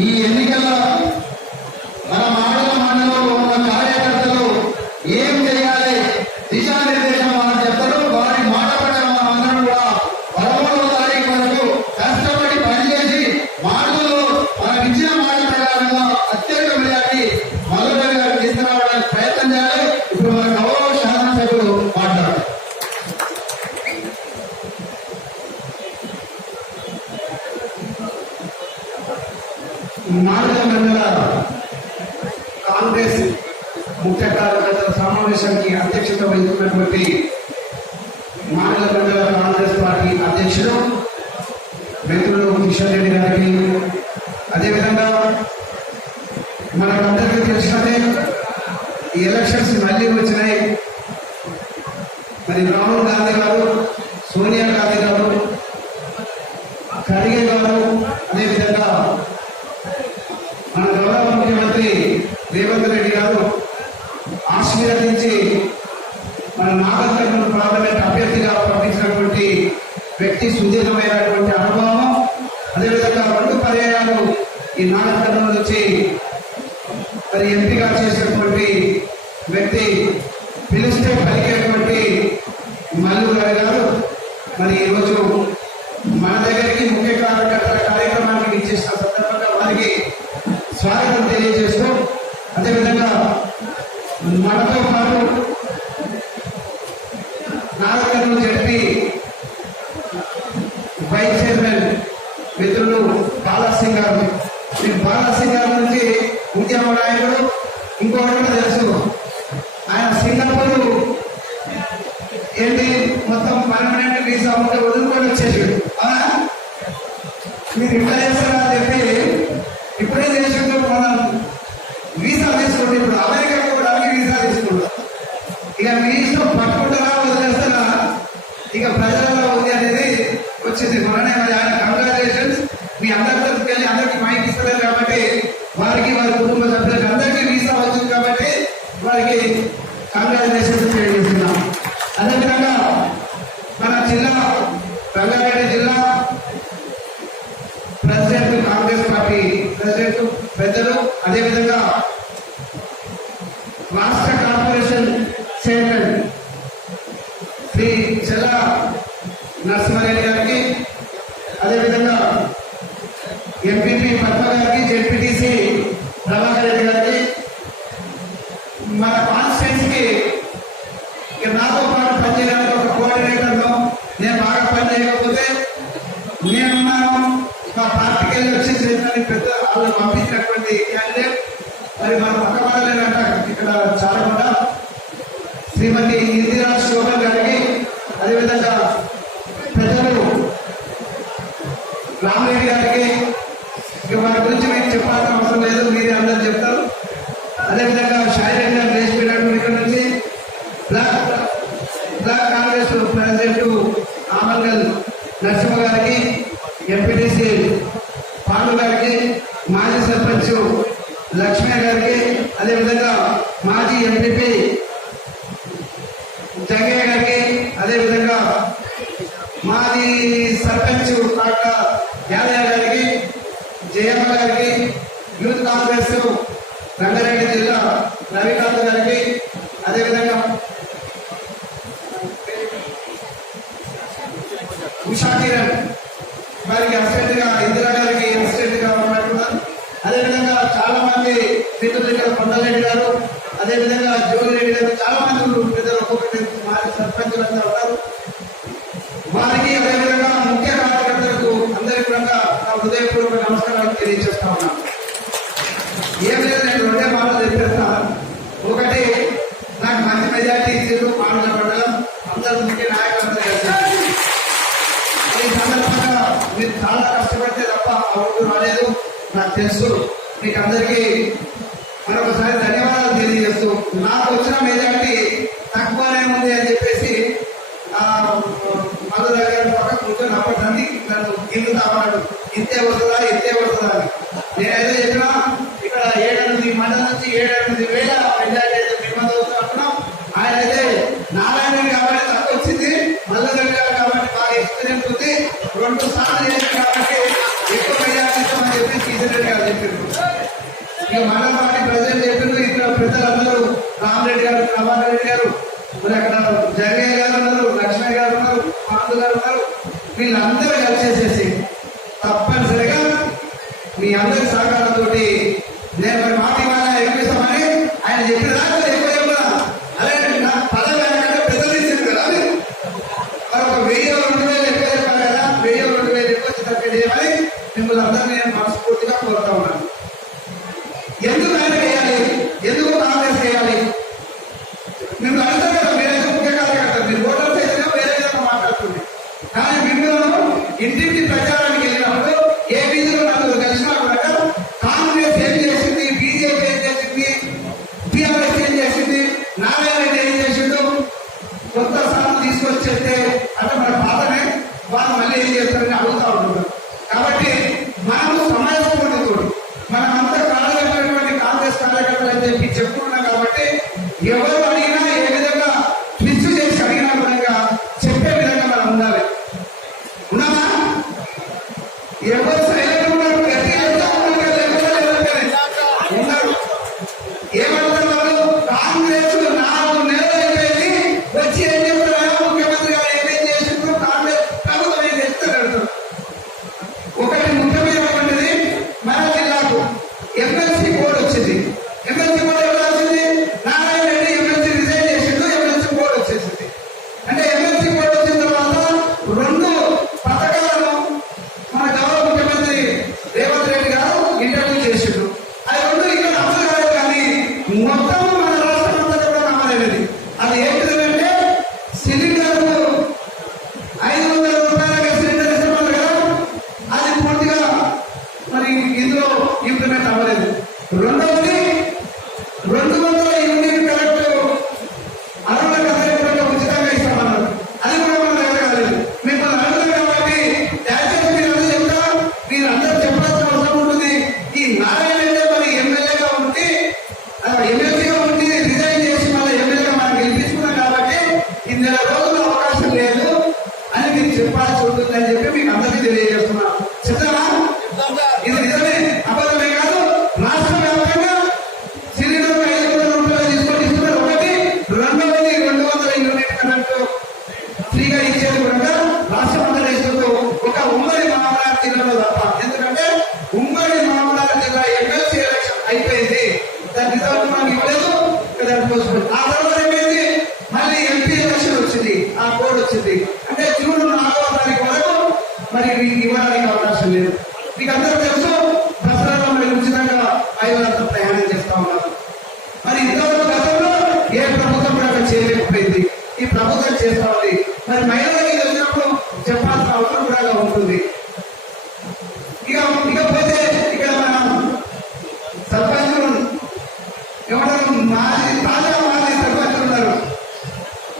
ఈ ఎన్నికల్లో మన మండలంలో ఉన్న కార్యకర్తలు ఏం చేయాలి దిశానిర్దేశం అని చెప్తారు. వారి మాట ప్రకారం అందరం కూడా 13వ తారీఖు వరకు కష్టపడి పనిచేసి మాటలు మనకి ఇచ్చిన మాట ప్రకారంగా అత్యధిక మెజార్టీ మల్లె గారు తీసుకురావడానికి ప్రయత్నం చేయాలి. ఇప్పుడు మన గౌరవ శాసనసభ్యులు మాట్లాడారు. మానవ మండల కాంగ్రెస్ ముఖ్య కార్యకర్తల సమావేశానికి అధ్యక్షత వహిస్తున్నటువంటి మానవ మండల కాంగ్రెస్ పార్టీ అధ్యక్షుడు మిత్రులు కిషన్ రెడ్డి గారికి, అదేవిధంగా మనకందరికీ తెలిసినదే ఈ ఎలక్షన్స్ మళ్ళీ వచ్చినాయి. మరి రాహుల్ గాంధీ గారు, సోనియా గాంధీ గారు, ఖర్గే గారు, అదేవిధంగా మన గౌరవ ముఖ్యమంత్రి రేవంత్ రెడ్డి గారు ఆశీర్వదించి మన నాగర్ పార్లమెంట్ అభ్యర్థిగా పంపించినటువంటి వ్యక్తి, సుదీర్ఘమైనటువంటి అనుభవం, అదేవిధంగా 2 పర్యాయాలు ఈ నాగర్ నుంచి మరి ఎంపీగా చేసినటువంటి వ్యక్తి, పిలిస్తే పలికేటువంటి మల్లు గారు మరి ఈరోజు మన దగ్గరికి ముఖ్య కార్యకర్తల కార్యక్రమానికి ఇచ్చేసిన సందర్భంగా వారికి స్వాగతం తెలియజేస్తూ, అదేవిధంగా మనతో పాటు నాగర్ జడ్పీ వైస్ చైర్మన్ మిత్రులు బాలాసింగ్ గారు, బాలాసింగ్ గారి నుంచి ఉద్యమ నాయకుడు. ఇంకొకటి తెలుసు, ఆయన సింగపూర్ ఏంటి మొత్తం పర్మనెంట్ వీసా ఉంటే వదులుకొని వచ్చేసాడు. మీరు ఇట్లా చేస్తారా అని చెప్పి ఇప్పుడే చేసిండు. మనం వీసా తీసుకుంటే ఇప్పుడు అమెరికా పోవడానికి వీసా తీసుకుంటాం. ఇక మీ ఇష్టం పట్టుకుంటారా వదిలేస్తారా, ఇక ప్రజలలో ఉంది అనేది వచ్చింది. మొన్ననే మరి ఆయన కంగ్రాచులేషన్స్ మీ అందరితో వెళ్ళి అందరికీ మైక్ ఇస్తలేదు కాబట్టి వారికి, వారి కుటుంబ సభ్యులకు అందరికీ వీసా వచ్చింది కాబట్టి వారికి కంగ్రాచులేషన్స్ తెలియజేస్తున్నాం. అదేవిధంగా మన జిల్లా రంగారెడ్డి జిల్లా ప్రెసిడెంట్, కాంగ్రెస్ పార్టీ ప్రెసిడెంట్ పెద్దలు, అదేవిధంగా రాష్ట్ర కార్పొరేషన్ చైర్మన్ శ్రీ చెల్ల నరసింహారెడ్డి గారికి, అదేవిధంగా ఎంపీపీ పద్మ గారికి, జెడ్పీటీసీ ప్రభాకర్ రెడ్డి గారికి, మన కాన్స్టిట్యూన్సీకి నాతో పాటు పనిచేయడానికి ఒక కోఆర్డినేటర్ను, నేను బాగా పని చేయకపోతే నేనున్నాను మా పార్టీకి వెళ్ళి వచ్చి చేసిన పెద్ద వాళ్ళు పంపించినటువంటి క్యాండిడేట్ మరి మన పక్క పడలేనంట ఇక్కడ చాలకుండా శ్రీమతి ఇందిరా శోభన్ గారికి, అదేవిధంగా పెద్దలు రామరెడ్డి గారికి, ఇక వారి గురించి మీకు చెప్పాల్సిన అవసరం లేదు, మీరే అందరూ చెప్తారు. అదేవిధంగా షాయిరెడ్డి గారు లేచిపోయినట్టు ఇక్కడ నుంచి బ్లాక్ కాంగ్రెస్ ప్రెసిడెంట్ ఆమంగల్ నరసింహ గారికి, ఎంపీటీసీ పాండు గారికి, మాజీ సర్పంచ్ లక్ష్మీ గారికి, అదేవిధంగా మాజీ ఎంపీపీ జగయ్య గారికి, అదేవిధంగా మాజీ సర్పంచ్ కాక యాదయ్య గారికి, జయమ్మ గారికి, యూత్ కాంగ్రెస్ రంగారెడ్డి జిల్లా రవికాంత్ గారికి, అదేవిధంగా ఉషా కిరణ్ వారికి అసిస్టెంట్ గా, ఇందిరా గారికి అసిస్టెంట్ గా ఉన్నట్టున్నారు. అదేవిధంగా చాలా మంది మిత్రులు ఇక్కడ కొండలరెడ్డి గారు, అదేవిధంగా జోగిరెడ్డి గారు, చాలా మంది పెద్దలు ఒక్కొక్కటి మాజీ సర్పంచులు అందరూ ఉన్నారు. వారికి అదేవిధంగా ముఖ్య కార్యకర్తలకు అందరికీ కూడా నా హృదయపూర్వక నమస్కారాలు తెలియజేస్తా ఉన్నాను. ఏం లేదు, నేను 2 మాటలు చెప్పేస్తా. ఒకటి, నాకు మంచి మెజార్టీ ఇచ్చారు మానవ మండలం, అందరూ ముఖ్య నాయకులందరూ కలిసి. ఈ సందర్భంగా మీరు చాలా కష్టపడితే తప్ప అవును రాలేదు నాకు తెలుసు. మీకు అందరికీ మరొకసారి ధన్యవాదాలు తెలియజేస్తూ, నాకు వచ్చిన మెజార్టీ తక్కువనే ఉంది అని చెప్పేసి మధు దగ్గర పక్క కూర్చొని అప్పటి నన్ను గిల్లుతామన్నాడు, ఇంతే వస్తుందా ఇంతే వస్తుందా అని. నేనైతే చెప్పినా ఇక్కడ 7-8 మండలం నుంచి 7-8 వేల మెజార్టీ అయితే మిమ్మల్ని అవుతున్నప్పుడు, ఆయన అయితే నారాయణ కాబట్టి తక్కువ వచ్చింది, మల్లు గారు కాబట్టి బాగా ఎక్స్పీరియన్స్ ఉంది, 2 సార్లు చేసింది కాబట్టి ఎక్కువ మెజార్టీ ఇస్తామని చెప్పి కిషన్ రెడ్డి గారు చెప్పారు. ఇక మండల పార్టీ ప్రెసిడెంట్ చెప్పిండ్రు. ఇక్కడ పెద్దలందరూ రామరెడ్డి గారు, ప్రభాకర్ రెడ్డి గారు, మరి అక్కడ జగయ్య గారు ఉన్నారు, లక్ష్మణ్ గారు ఉన్నారు, పాండు గారు ఉన్నారు. వీళ్ళందరూ కలిసేసేసి తప్పనిసరిగా మీ అందరి సహకారంతో నేను మరి మాట ఇవ్వాలని ఎక్కిస్తామని ఆయన చెప్పిన దాకా ఎక్కువ చెప్పినా అదే నా పదవి ఆయనకంటే పెద్దలు ఇచ్చింది కదా. మరి ఒక 1000-2000 ఎక్కువ చెప్పాలి కదా, 1000-2000 ఎక్కువ తక్కువ చేయమని మిమ్మల్ని అందరినీ నేను మనస్ఫూర్తిగా కోరుతా ఉన్నాను. ఎందుకు ఆయన వేయాలి, ఎందుకు కాంగ్రెస్ వేయాలి మిమ్మల్ని అడుగుతారు కదా. మీరైతే ముఖ్య కార్యకర్తలు, మీరు ఓటర్ చేసినా వేరే విధంగా మాట్లాడుతుంది. కానీ మిమ్మల్ని ఇంటింటి ప్రచారానికి వెళ్ళినప్పుడు ఏ వీధిలో నలుగురు కలిసినా కూడా కాంగ్రెస్ ఏం చేసింది, బీజేపీ ఏం చేసింది, టీఆర్ఎస్ ఏం చేసింది, నారాయణ రెడ్డి ఏం చేసిండు, కొత్త స్థానం తీసుకొచ్చేస్తే అంటే మన బాధనే వాళ్ళు మళ్ళీ ఏం చేస్తారని అడుగుతా ఉంటున్నారు. కాబట్టి మనము సమయస్ఫూర్తితో మనమంతా కార్యకర్తలైనటువంటి కాంగ్రెస్ కార్యకర్తలు అని చెప్పి చెప్పుకున్నాం. కాబట్టి ఎవరు అడిగినా ఏ విధంగా ట్విస్ట్ చేసి అడిగిన విధంగా చెప్పే విధంగా మనం ఉండాలి. ఉన్నామా? ఎవరు సైలెంట్ ఉన్నారు, గట్టి ఉన్నారు. ఏమంటారు వాళ్ళు? కాంగ్రెస్ 4 నెలలు అయిపోయింది, వచ్చి ఏం చెప్తారా ముఖ్యమంత్రి గారు ఏమేం చేసిండ్రు, కాంగ్రెస్ ప్రభుత్వం ఏం చేస్తారు. ఒకటి ముఖ్యమైనటువంటిది, మన జిల్లాకు ఎమ్మెల్సీ కోడ్ వచ్చింది. ఎమ్మెల్సీ కోడ్ ఎవరు వచ్చింది? నారాయణ రెడ్డి ఎమ్మెల్సీ రిజైన్ చేసిండు, ఎమ్మెల్సీ కోడ్ వచ్చేసింది. అంటే ఎమ్మెల్సీ కోడ్ వచ్చిన తర్వాత 2 పథకాలను మన గౌరవ ముఖ్యమంత్రి రేవంత్ రెడ్డి గారు ఇంట్రడ్యూస్ చేసిండు. అది 2 ఇక్కడ అమలు కాదు, కానీ మొత్తం మన రాష్ట్రం అంతా కూడా అమలైనది. అది ఏంటిదంటే సిలిండర్ 500 రూపాయలకి సిలిండర్ ఇస్తున్నారు కదా, అది పూర్తిగా మరి ఇందులో ఇంప్లిమెంట్ అవ్వలేదు. రెండవది 200 యూనిట్ కరెక్ట్ అరుణాచల్ ఉచితంగా ఇస్తామన్నారు. అది కూడా మన దగ్గర కాలేదు. మిమ్మల్ని అడుగుతాం కాబట్టి దయచేసి మీరందరూ చెప్తారు, మీరందరూ చెప్పాల్సిన అవసరం ఉంటుంది. ఈ నారాయణ రెడ్డి మరి ఎమ్మెల్యేగా ఉండి ఎమ్మెల్సీగా ఉండి రిజైన్ చేసి మళ్ళీ ఎమ్మెల్యేగా మనం గెలిపించుకున్నాం కాబట్టి 2 రోజులు అవకాశం లేదు అని మీరు చెప్పాల్సి ఉంటుందని చెప్పి మీకు అందరికీ తెలియజేస్తున్నాం. చెప్తారా? ఇది నిజమే, అబద్ధమే కాదు. రాష్ట్ర వ్యాప్తంగా సిలిండర్ 500 రూపాయలు తీసుకొని ఇస్తున్నారు. ఒకటి. రెండవది 200 యూనిట్ కరెంట్ ఫ్రీగా ఇచ్చేది కూడా రాష్ట్రం అంతా ఇస్తూ ఒక ఉమ్మడి మహబూబాబాద్ జిల్లాలో తప్ప. ఎందుకంటే ఉమ్మడి మహబూబాబాద్ జిల్లా ఎమ్మెల్సీ ఎలక్షన్ అయిపోయింది, దాని రిజల్ట్ మనకి ఇవ్వలేదు. ఆ తర్వాత ఏమైంది, మళ్ళీ ఎంపీ ఎలక్షన్ వచ్చింది, ఆ కోడ్ వచ్చింది. అంటే జూన్ 4వ తారీఖు వరకు మరి ఇవ్వడానికి అవకాశం లేదు. మీకు అందరూ తెలుసు, దసరాలో మీరు ఉచితంగా 500 ప్రయాణం చేస్తా ఉన్నారు. మరి ఇంతవరకు గతంలో ఏ ప్రభుత్వం కూడా చేయలేకపోయింది, ఈ ప్రభుత్వం చేస్తా ఉంది. మరి మహిళలకి వచ్చినప్పుడు చెప్పాల్సిన అవసరం కూడా ఉంటుంది. ఇకపోతే ఇక్కడ మన సర్పంచులు ఎవరు తాజా మాజీ సర్పంచులు ఉన్నారు.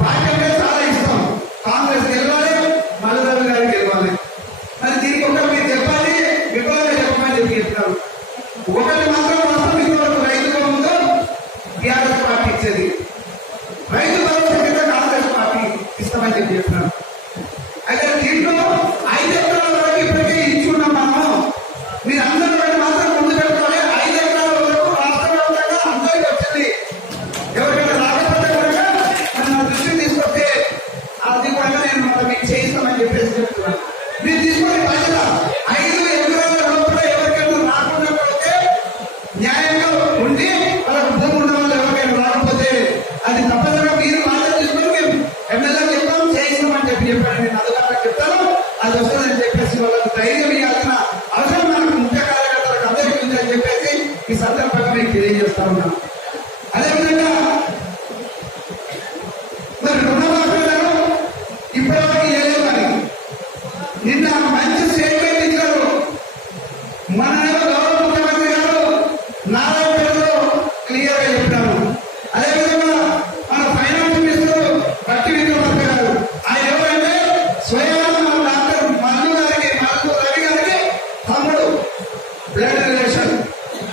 పార్టీ అంటే చాలా ఇష్టం, కాంగ్రెస్ గెలవాలి, మల్లురవి గారు గెలవాలి. మరి దీనికి ఒక మీరు చెప్పాలి, వివరంగా చెప్పమని చెప్పి చెప్తారు. ఒకటి మాత్రం వాస్తవం, ఇంతవరకు రైతుగా ఉందో టీఆర్ఎస్ పార్టీ ఇచ్చేది, రైతు భరోసా కింద కాంగ్రెస్ పార్టీ ఇస్తామని చెప్పి చెప్తున్నారు. అయితే దీంట్లో 5 ఎకరాల వరకు ఇప్పటికే ఇచ్చుకున్నాం మనము. మీరు అందరూ మాత్రం ముందు పెట్టుకోవాలి. 5 ఎకరాల వరకు రాష్ట్ర వ్యాప్తంగా అందరికీ వచ్చింది. ఎవరికైనా రాకపోతే కూడా మన దృష్టికి తీసుకొస్తే అది కూడా నేను మీకు చేయిస్తామని చెప్పేసి చెప్తున్నాను. మీరు తీసుకునే బాధ్యత 5 ఎకరాల లోపల ఎవరికైనా రాకుండా పడితే న్యాయంగా ఉండి వాళ్ళకు భూమి ఉన్న వాళ్ళు ఎవరికైనా రాకపోతే అది తప్పనిసరిగా మీరు బాధ్యత తీసుకొని మేము ఎమ్మెల్యే చెప్తాం, చేయిస్తామని చెప్పాను. నేను అధికారులకు చెప్తాను, అది వస్తుందని చెప్పేసి వాళ్ళకు ధైర్యం ఇవ్వాల్సిన అవసరం మనకు ముఖ్య కార్యకర్తలకు అందరికీ ఉందని చెప్పేసి ఈ సందర్భంగా మీకు తెలియజేస్తా ఉన్నాను. అదేవిధంగా మరి రుణమాఫీలను ఇప్పటివరకు ఏలేదు. మరి నిన్న మంచి స్టేట్మెంట్ ఇచ్చారు మన గౌరవ ముఖ్యమంత్రి గారు, నారాయణపేటలో క్లియర్ గా చెప్పినారు. అదేవిధంగా మన ఫైనాన్స్ మినిస్టర్ భట్టి విక్రమార్క గారు, ఆయన ఎవరంటే స్వయం మన డాక్టర్ మల్లు రవి గారికి తమ్ముడు, బ్లడ్ రిలేషన్.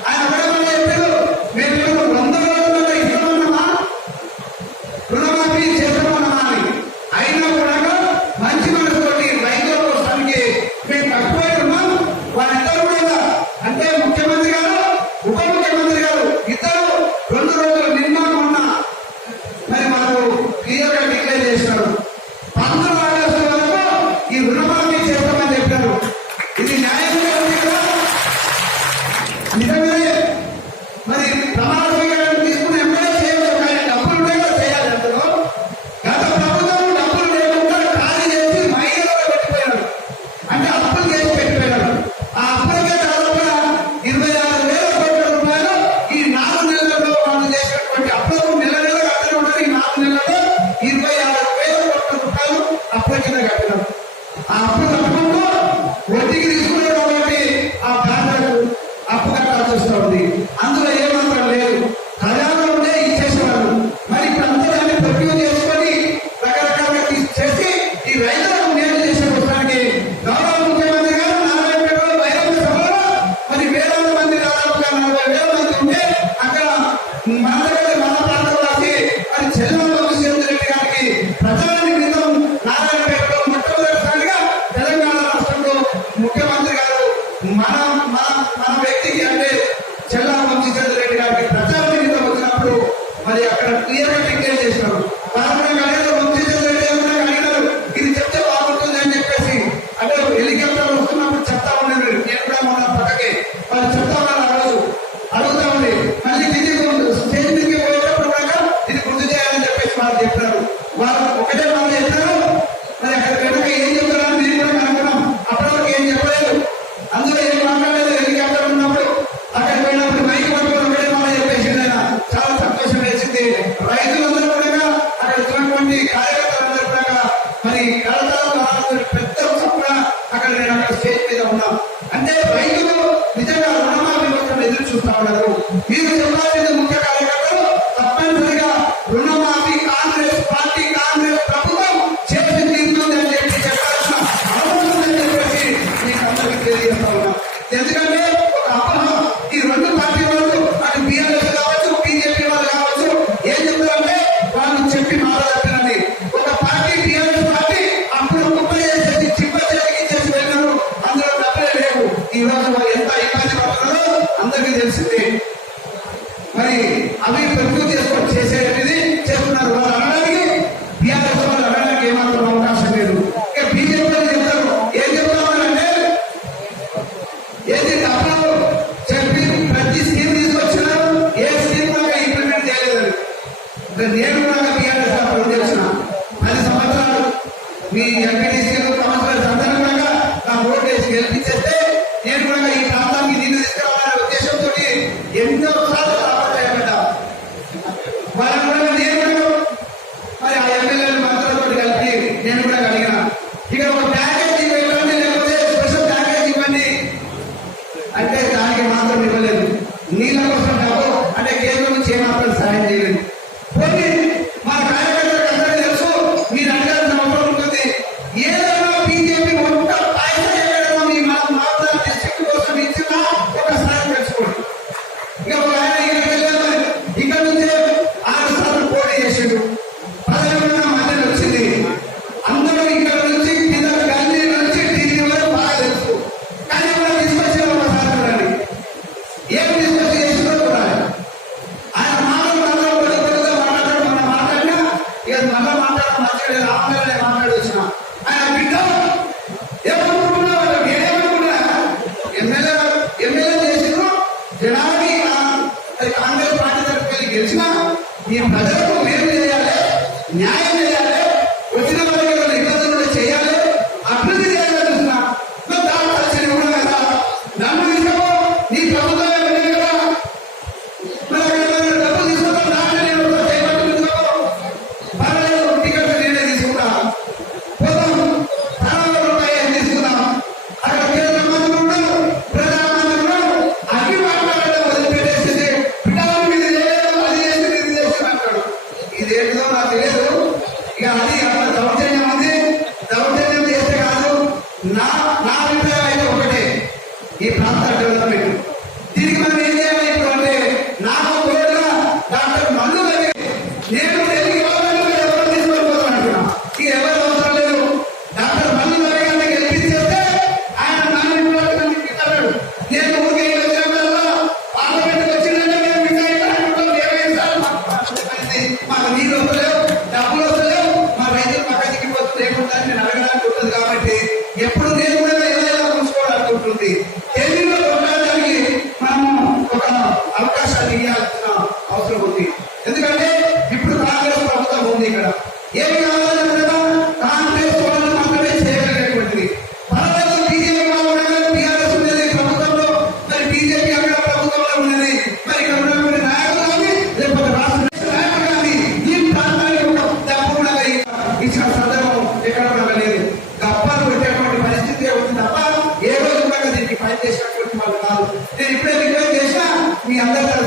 ఆయన కూడా చెప్పారు, మేము నిజంగానే మరి ప్రమాణ స్వీకారం తీసుకుని ఎప్పుడైనా చేయవచ్చు, కానీ డబ్బులు ఉంటే కూడా చేయాలి. అందులో గత ప్రభుత్వం డబ్బులు లేకుండా ఖాళీ చేసి మైనలో పెట్టిపోయారు, అంటే అప్పులు చేసి పెట్టిపోయారు. ఆ అప్పులకే దాదాపుగా 26,000 కోట్ల రూపాయలు ఈ 4 నెలల్లో వాళ్ళు చేసినటువంటి అప్పులకు నెల నెల కట్టడం ఉంటారు. ఈ 4 నెలల్లో 26,000 కోట్ల రూపాయలు అప్పుల కింద కట్టినారు. ఆ అప్పులు కట్టుకుంటూ వడ్డీకి తీసుకున్నారు కాబట్టి ఆ బ్యాంకులకు అప్పు కట్టాల్సి వస్తుంది. అందులో ఏమాత్రం లేదు, ఖజానా ఉంటే ఇచ్చేసేవాళ్ళు. మరి ఇప్పుడు అంతా దాన్ని ప్రొడ్యూస్ చేసుకొని రకరకాలుగా చేసి ఈ రైతులకు మేలు చేసే వస్తానికి గౌరవ ముఖ్యమంత్రి గారు నారాయణపేటలో బహిరంగ సభలో మరి వేలాది మంది, దాదాపుగా 40,000 మంది ఉంటే అక్కడ మన దగ్గర మన ప్రాంతం రాసి మరి చెల్లెమ్మ రెడ్డి గారికి ప్రచారానికి క్రితం నారాయణపేటలో మొట్టమొదటిసారిగా తెలంగాణ రాష్ట్రంలో ముఖ్యమంత్రి గారు మన మన మన వ్యక్తికి అంటే చెల్లా రెడ్డి గారికి ప్రచారం నిమిత్తం వచ్చినప్పుడు మరి అక్కడ క్లియర్ గా డిక్లేర్ చేసినారు. రెడ్డి ఏమన్నా అడిగినారు, ఇది చెప్తే బాగుంటుంది అని చెప్పేసి. అంటే హెలికాప్టర్ వస్తున్నప్పుడు చెప్తా ఉండేది, నేను కూడా మన పక్కకి వాళ్ళు చెప్తా ఉన్నారు. ఆ రోజు అడుగుతా ఉంది, మళ్ళీ స్టేజ్ మీదకి పోయేటప్పుడు కూడా ఇది గుర్తు చేయాలని చెప్పేసి వాళ్ళు చెప్పారు. వాళ్ళు ఒకటే వాళ్ళు చెప్పారు, మరి అక్కడ వెనక ఏం చెప్తారని నేను కూడా కనుక్కున్నాం. అప్పటివరకు ఏం చెప్పలేదు, అందులో ఏం మాట్లాడలేదు. హెలికాప్టర్ ఉన్నప్పుడు అక్కడ పోయినప్పుడు మైక్ పట్టుకుని ఒకటే మాట చెప్పేసింది ఆయన. చాలా సంతోషం వేసింది. రైతులందరూ కూడా అక్కడ ఉన్నటువంటి కార్యకర్తలందరూ కూడా మరి కళాకారులు పెద్ద కూడా అక్కడ నేను అక్కడ స్టేజ్ మీద ఉన్నా. అంటే రైతులు నిజంగా రుణమాఫీ కోసం ఎదురు చూస్తా ఉన్నారు. మీరు చెప్పాల్సింది ముఖ్య కార్యకర్తలు తప్పనిసరిగా రుణమాఫీ కాంగ్రెస్ పార్టీ, కాంగ్రెస్ ప్రభుత్వం చేసి తీరుతుంది అని చెప్పి చెప్పాల్సిన అవసరం ఉందని చెప్పేసి మీకు అందరికీ తెలియజేస్తా ఉన్నా. ఎందుకంటే ఒక అపోహ ఈ రెండు పార్టీ వాళ్ళు, అది బీఆర్ఎస్ కావచ్చు, బీజేపీ వాళ్ళు కావచ్చు, ఏం చెప్తారంటే వాళ్ళు చెప్పి మాట్లాడుతున్నారని. ఒక పార్టీ బీఆర్ఎస్ పార్టీ అప్పుడు కుప్ప చేసేసి చిప్ప చేసి వెళ్ళారు, అందులో డబ్బులే లేవు. ఈ రోజు వాళ్ళు ఎంత ఇబ్బంది పడుతున్నారో అందరికీ తెలిసింది. మరి అవి ప్రకృతి చేసుకొని చేసేది చేస్తున్నారు. వాళ్ళు అనడానికి బీఆర్ఎస్ వాళ్ళు అనడానికి ఏమాత్రం అవకాశం లేదు. ఇక బీజేపీ వాళ్ళు చెప్తారు, ఏం చెప్తామంటే ఏది డబ్బులు చెప్పి ప్రతి స్కీమ్ తీసుకొచ్చినారు, ఏ స్కీమ్ కూడా ఇంప్లిమెంట్ చేయలేదని. నేను కూడా బీఆర్ఎస్ అప్పుడు తెలిసిన 10 సంవత్సరాలు మీ ఎంపీటీసీలు కౌన్సిలర్స్ అందరూ కూడా నా ఓటు వేసి గెలిపించేస్తే నేను కూడా ఈ ప్రాంతానికి నిన్ను తీసుకురావాలనే ఉద్దేశంతో ఎన్నో సార్లు రాబట్టాయన్నమాట. వాళ్ళ కూడా నేను మరి ఆ ఎమ్మెల్యేలు మంత్రులతో కలిపి నేను కూడా అడిగిన, ఇక్కడ ఒక ప్యాకేజ్ ఇవ్వండి, లేకపోతే స్పెషల్ ప్యాకేజ్ ఇవ్వండి అంటే దానికి మాత్రం ఇవ్వలేదు. నీళ్ళ కోసం డబ్బు అంటే కేంద్రం నుంచి ఏమాత్రం సహాయం చేయలేదు. పోనీ మా కార్యకర్తలకు అందరికీ తెలుసు, మీరు అడగాల్సిన అవసరం ఉంటుంది. ఏదైనా బీజేపీ ఒక్క పైసా ఎక్కడైనా మీ మాత్రం డిస్ట్రిక్ట్ కోసం ఇచ్చినా ఒకసారి తెలుసుకోండి. ఇక ఒక ఆయన ఇక్కడ నుంచే 6 సార్లు పోటీ చేసిండు, 11 మంది వచ్చింది. అందరూ ఇక్కడ నుంచి కింద గల్లీ నుంచి ఢిల్లీ వరకు బాగా తెలుసు. కానీ కూడా తీసుకొచ్చిన ఒకసారి చూడండి, ఏం తీసుకొచ్చి చేసిందో చూడాలి. ఆయన మాటలు కొద్దిగా మాట్లాడడం మనం మాట్లాడినా ఇక మళ్ళా మాట్లాడడం మంచిగా రావాలని మాట్లాడి వచ్చిన ఆయన బిడ్డ ఏమనుకుంటున్నా, నేనేమనుకున్నా ఎమ్మెల్యే చేసిండ్రు జనానికి కాంగ్రెస్ పార్టీ తరఫున గెలిచిన ఈ ప్రజలకు మేలు చేయాలి, న్యాయం చేయాలి, వచ్చిన వారికి ఇబ్బందులు చేయాలి, అభివృద్ధి చేయాలని చూస్తున్నా. దాని కలిసి కూడా కదా నన్ను తీసుకో, నీ ప్రభుత్వం వెళ్ళింది కదా, డబ్బులు తీసుకుంటాం, దాంట్లో నేను చేపట్టుకుంటున్నాను, పర్వాలేదు, టికెట్ నేనే తీసుకుంటా, పోతాం, ప్రాణాలు ఉంటాయి అని తీసుకుందాం. అక్కడ కేంద్ర మంత్రులు ఉన్నారు, ప్రధానమంత్రి ఉన్నారు, అన్ని మాట్లాడడం వదిలిపెట్టేసింది. పిల్లలు ఇది చేయలేదు, అది చేసింది, ఇది చేసింది అంటాడు. ఇదేంటిదో నాకు తెలియదు. ఇక అది అక్కడ దౌర్జన్యం ఉంది. దౌర్జన్యం చేస్తే కాదు, నా అభిప్రాయం అయితే ఒకటే, ఈ ప్రాంత డెవలప్మెంట్ దీనికి మనం ఏం చేయాలి ఇప్పుడు అంటే నాకు కూడా డాక్టర్ మల్లు దగ్గర నేను ఢిల్లీ గవర్నమెంట్ ఎవరు తీసుకొని పోతాను అంటున్నా. ఇది ఎవరు అవసరం లేదు. డాక్టర్ మల్లు దగ్గర గెలిపించేస్తే ఆయన నన్ను ఇస్తాడు. నేను ఊరికి వచ్చినప్పుడల్లా పార్లమెంట్కి వచ్చిందంటే మేము ఇంకా మాకు నీళ్ళు వస్తలేవు, డబ్బులు వస్తలేవు, మా రైతులు పక్కకి పోతుంది ఏముంటుందని నేను అడగడానికి ఉంటుంది. కాబట్టి ఎప్పుడు నేను కూడా ఏదైనా ఉంచుకోవడానికి ఉంటుంది. ఢిల్లీలో కొట్టడానికి మనము చేయాల్సిన అవసరం ఉంది. ఎందుకంటే ఇప్పుడు కాంగ్రెస్ ప్రభుత్వం ఉంది. ఇక్కడ ఏమి కావాలని కదా కాంగ్రెస్ వాళ్ళు మాత్రమే చేయగలిగేటువంటిది. భారతదేశం బీజేపీ వాళ్ళు టీఆర్ఎస్ ఉన్నది ప్రభుత్వంలో, మరి బీజేపీ అక్కడ ప్రభుత్వంలో ఉన్నది. మరి ఇక్కడ ఉన్నటువంటి నాయకులు కానీ లేకపోతే రాష్ట్ర నాయకులు కానీ ఈ ప్రాంతానికి ఒక డబ్బు కూడా ఇచ్చిన సందర్భం ఎక్కడ కూడా లేదు. గప్పాలు పెట్టేటువంటి పరిస్థితి ఉంది తప్ప ఏ రోజు కూడా దీనికి పని చేసినటువంటి వాళ్ళు కాదు. నేను ఇప్పుడే రిక్వెస్ట్ చేసినా మీ అందరూ కలిసి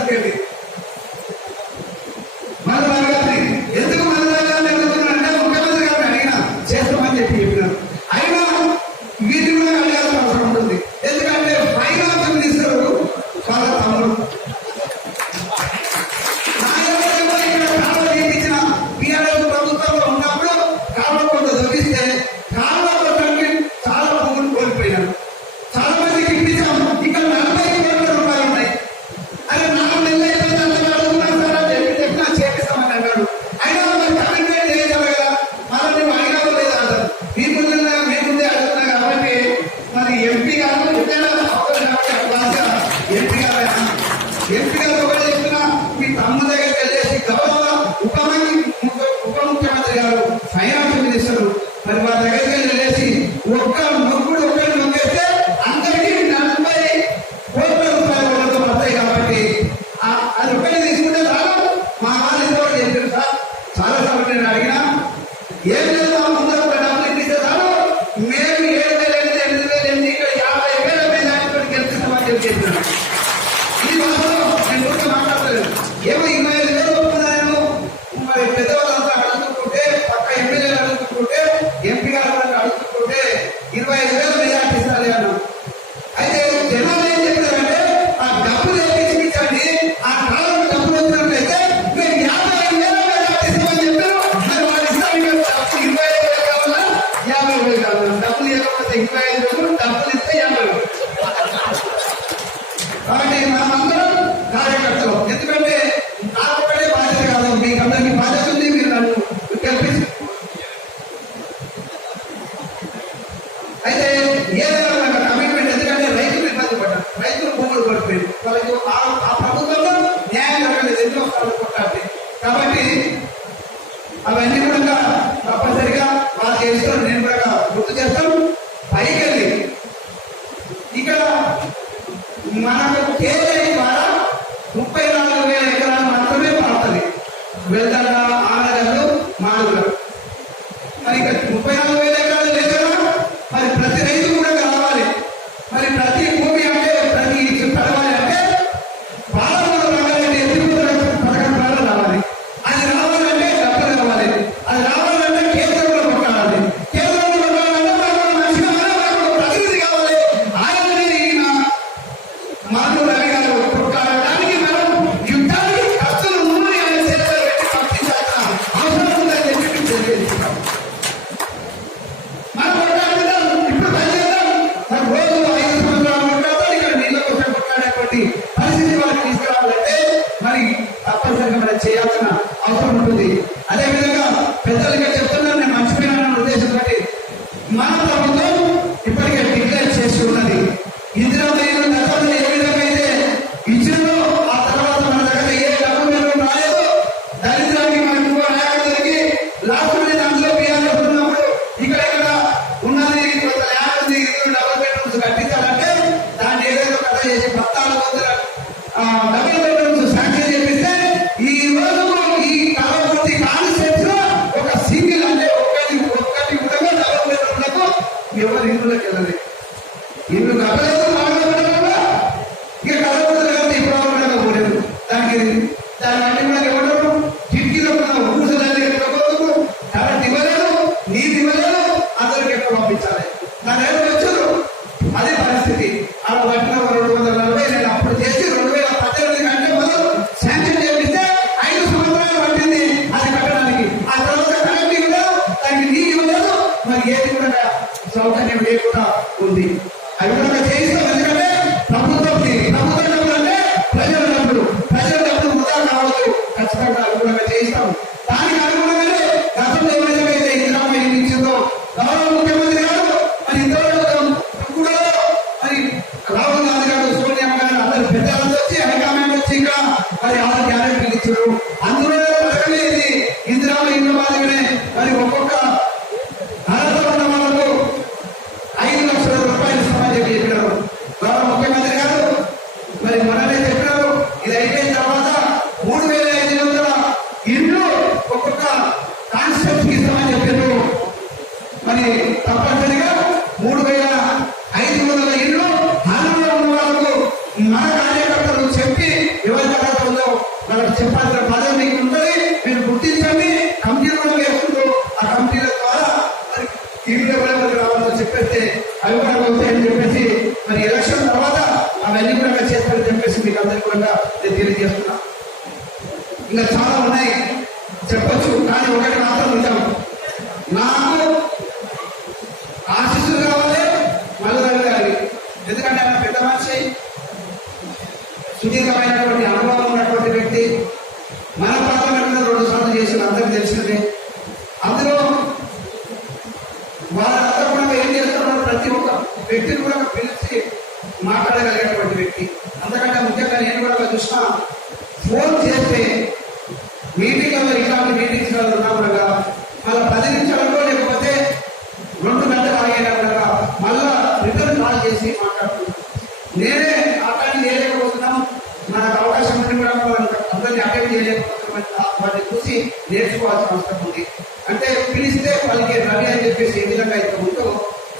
ఎందుకు మనదాన్ని అంటే ముఖ్యమంత్రి గారిని అడిగినా చేస్తామని చెప్పినారు. అయినా వీటిని కూడా అడగాల్సిన అవసరం ఉంటుంది. ఎందుకంటే ఫైనాన్స్ మినిస్టర్ వాళ్ళ తమ్ముడు ఇక్కడ కాలువ తీపించిన టీఆర్ఎస్ ప్రభుత్వంలో ఉన్నప్పుడు కాలువ కొంత దొరికిస్తే కాలువ కొట్టడానికి చాలా భూములు కోల్పోయినారు. చాలా మందికి ఇప్పించాం. ఇక్కడ 40 కోట్ల రూపాయలు ఉన్నాయి. అదే 4 నెలలు అయిపోయింది అంతా అడుగుతున్నారు సార్ అని చెప్పినా చేపిస్తామని అన్నాడు. అయినా మరి కమిట్మెంట్ చేయగల కదా, మనం నువ్వు అడిగావు లేదా అంటారు. మీ ముందే అడుగుతున్నా కాబట్టి మరి ఎంపీ గారు ఎంపీ గారు ఒకటి చెప్తున్నా, మీ తమ్ముడు దగ్గరికి వెళ్ళేసి గౌరవ ఉప ముఖ్యమంత్రి గారు ఫైనాన్స్ మినిస్టర్ మరి వారి దగ్గరికి వెళ్ళేసి ఒక్క మొక్కుడు ఒక్కరిని మొక్కేస్తే అందరికీ 40 కోట్ల రూపాయలు వాళ్ళతో పడతాయి. కాబట్టి అది ఒకటి తీసుకుంటే చాలు. మా వాళ్ళు ఇంతవరకు చెప్పారు సార్, చాలా సార్లు నేను అడిగినా ఏం లేదు ముందర డబ్బులు ఇప్పిస్తే చాలు, మేము 7,000 8,000 ఇక్కడ 50,000 మీద గెలిపిస్తామని చెప్పినాను. ఈ భాషలో నేను ఊరికే మాట్లాడలేదు. ఏమో 25,000 ఒప్పుకున్నాను. మరి పెద్దవాళ్ళంతా అడుగుతుంటే పక్క ఎమ్మెల్యేలు అడుగుతుంటే ఎంపీ గారు అడుగుతుంటే 25,000 మెజార్టీ ఇస్తాలి అన్నాం. అయితే జనాలు ఏం చెప్పారంటే ఆ డబ్బులు తెప్పించండి, ఆ కాలంలో డబ్బులు వచ్చినట్లయితే మేము 55,000 మెజార్టీ ఇస్తామని చెప్పారు. మరి వాళ్ళు ఇస్తాను 25,000 కావాలా 50,000 కావాలి. డబ్బులు ఇవ్వకపోతే 25,000, డబ్బులు ఇస్తే 50,000. కాబట్టి మనమందరం కార్యకర్తలు. ఎందుకంటే నాకు ఒకటే బాధ్యత కాదు, మీకు అందరికీ బాధ్యత ఉంది. మీరు నన్ను గెలిపించి అయితే ఏదైనా కమిట్మెంట్. ఎందుకంటే రైతులు ఇబ్బంది పడ్డారు, రైతులు భూములు పడిపోయారు. వాళ్ళకి ఆ ప్రభుత్వంలో న్యాయం జరగలేదు, ఎన్నో సార్లు కొట్టాలి. కాబట్టి అవన్నీ కూడా తప్పనిసరిగా వాళ్ళు చేస్తారు. నేను కూడా గుర్తు చేస్తాను. పైకి వెళ్ళి ఇక్కడ మనకు కేంద్రం ద్వారా 34,000 ఎకరాలు మాత్రమే పడుతుంది. వెళ్తాడ ఆనగల్లు మాడుగుల మరి ఇక్కడ 34,000 ఎకరాలు లేదు కదా. మరి ప్రతి రైతు కూడా రావాలి. మరి ప్రతి భూమి అంటే ప్రతి పడవాలి అంటే పాలమూరు రంగారెడ్డి ఎత్తిపోతల పథకం ద్వారా రావాలి. అది రావాలంటే డబ్బులు కావాలి. అది రావాలంటే కేంద్రంలో కొట్టాలి. కేంద్రంలో కొట్టాలంటే మనకు మంచిగా ప్రతినిధి కావాలి. ఆయననే ఈయన మనకు రవి గారు కొట్టాడడానికి మనం యుద్ధానికి ఖర్చులు ముందు ఆయన చేతులు పెట్టి పంపించాల్సిన అవసరం ఉందని చెప్పి తెలియజేస్తున్నాం. మనం కొట్టాడుతున్నాం, ఇప్పుడు పనిచేద్దాం. మరి రోజు 5 సంవత్సరాలు కొట్టాలి. ఇక్కడ నీళ్ళ కోసం కొట్టాడేటువంటి పరిస్థితి వాళ్ళకి తీసుకురావాలంటే మరి తప్పనిసరిగా మనం చేయాల్సిన అవసరం ఉంటుంది. అదేవిధంగా పెద్దలు ఇక్కడ చెప్తున్నారు, నేను మర్చిపోయిన ఉద్దేశం బట్టి మన ప్రభుత్వం ఇప్పటికే డిక్లేర్ చేసి ఉన్నది. ఇందిరామయ్య గతంలో ఏ విధంగా అయితే ఇచ్చినో ఆ తర్వాత మన దగ్గర ఏ డబ్బులు రాలేదు. దరిద్రానికి మనకు న్యాయానికి లాస్ట్ మీద అందులో బీఆర్ఎస్ ఉన్నప్పుడు ఇక్కడ ఉన్నది కొంత ల్యాండ్ ఉంది, డబుల్ బెడ్రూమ్స్ కట్టించాలంటే దాన్ని ఏదైనా కథ చేసి 14,000 డబుల్ బెడ్రూమ్స్ శాంక్షన్ చేపిస్తే ఈ రోజు ఈ కాలపూర్తి కాన్సెప్ట్స్ లో ఒక సింగిల్ అంటే ఒక్కటి ఉండగా డబుల్ బెడ్రూమ్లకు ఎవరు ఇందులోకి వెళ్ళలేదు. ఇల్లు కట్టలేదు, మాట్లాడకుండా ఇక కలపడదు కాబట్టి ఇప్పుడు ఉండకపోలేదు. దాన్ని అన్ని కూడా ఇవ్వడం కిటికీలో కూర్చోదాన్ని ఎక్కకపోదు, కరెంట్ ఇవ్వలేదు, నీరు ఇవ్వలేదు, అందరికి ఎక్కడ పంపించాలి. దాని ఎవరు వచ్చారు. అదే పరిస్థితి. అలా పట్టిన 240 నేను అప్పుడు చేసి 2018 కంటే మొదలు శాంక్షన్ చేపిస్తే 5 సంవత్సరాలు పట్టింది అది కట్టడానికి. ఆ తర్వాత కరెంట్ ఇవ్వలేదు, దానికి నీరు ఇవ్వలేదు, మరి ఏది కూడా సౌకర్యం లేకుండా ఉంది. అవి కూడా చేయిస్తాం. ఎందుకంటే ప్రభుత్వం డబ్బులు అంటే ప్రజల డబ్బులు వృధా కావద్దు. ఖచ్చితంగా అనుగుణంగా చేయిస్తాం. దానికి అనుగుణంగానే గతంలో ఏ విధంగా అయితే ఇందిరామయ్య ఇచ్చిందో గౌరవ ముఖ్యమంత్రి గారు మరి ఇంతవరకు కూడా మరి రాహుల్ గాంధీ గారు, సోనియా గారు అందరూ పెద్దలంతా వచ్చి హైకమాండ్ వచ్చి ఇక్కడ మరి 6 గ్యారెంటీలు ఇచ్చారు. అందులో పథకమేది ఇందిరా ఇల్లు మాదిరిగానే మరి ఒక్కొక్క అర్హత ఉన్న వాళ్ళకు 5 లక్షల రూపాయలు ఇస్తామని చెప్పినారు. గౌరవ ముఖ్యమంత్రి గారు మరి మనమే చెప్పినారు. ఇది అయిపోయిన తర్వాత 3,500 ఇల్లు ఒక్కొక్క కాన్స్టిట్యూన్సీకి ఇస్తామని చెప్పారు. మరి తప్పనిసరిగా 3,500 ఇల్లు హామీలో ఉన్న వాళ్ళకు మన కార్యకర్తలు చెప్పి ఎవరి అర్హత ఉందో వాళ్ళకి చెప్పాల్సిన పదవి మీకు ఉంటుంది. మీరు గుర్తించండి. కమిటీలు కూడా వేస్తుందో ఆ కమిటీల ద్వారా మరి టీవీలో కూడా రావాలని చెప్పేస్తే అవి కూడా అవుతాయని చెప్పేసి మరి ఎలక్షన్ తర్వాత అవన్నీ కూడా చేస్తారని చెప్పేసి మీకు అందరికీ కూడా నేను తెలియజేస్తున్నా. ఇంకా చాలా ఉన్నాయి చెప్పొచ్చు, కానీ ఒకటి మాత్రం నిజం. నాకు ఆశీస్సులు కావాలి మల్లరాజు గారి, ఎందుకంటే ఆయన పెద్ద మనిషి, సుదీర్ఘమైనటువంటి అనుభవం ఉన్నటువంటి వ్యక్తి. మన పార్లమెంట్ 2 సార్లు చేసిన అందరికీ తెలిసిందే. అందులో వాళ్ళంతా కూడా ఏం చేస్తున్నారు, ప్రతి ఒక్క వ్యక్తిని కూడా పిలిచి మాట్లాడగలిగినటువంటి వ్యక్తి. అంతకంటే ముఖ్యంగా నేను కూడా చూసిన ఫోన్ చేస్తే మీటింగ్లో ఇట్లాంటి మీటింగ్స్ ఉన్నప్పుడుగా మళ్ళీ 10 నిమిషాలలో లేకపోతే 2 గంటలు ఆగేటప్పుడుగా మళ్ళా రిటర్న్ కాల్ చేసి మాట్లాడుతున్నాను. నేనే అటెండ్ చేయలేకపోతున్నాం, మనకు అవకాశం ఉండి కూడా అందరినీ అటెండ్ చేయలేకపోతున్నాం. వాటిని చూసి నేర్చుకోవాల్సిన అవసరం ఉంది. అంటే పిలిస్తే వాళ్ళకి రవి అని చెప్పేసి ఏ విధంగా అయితే ఉందో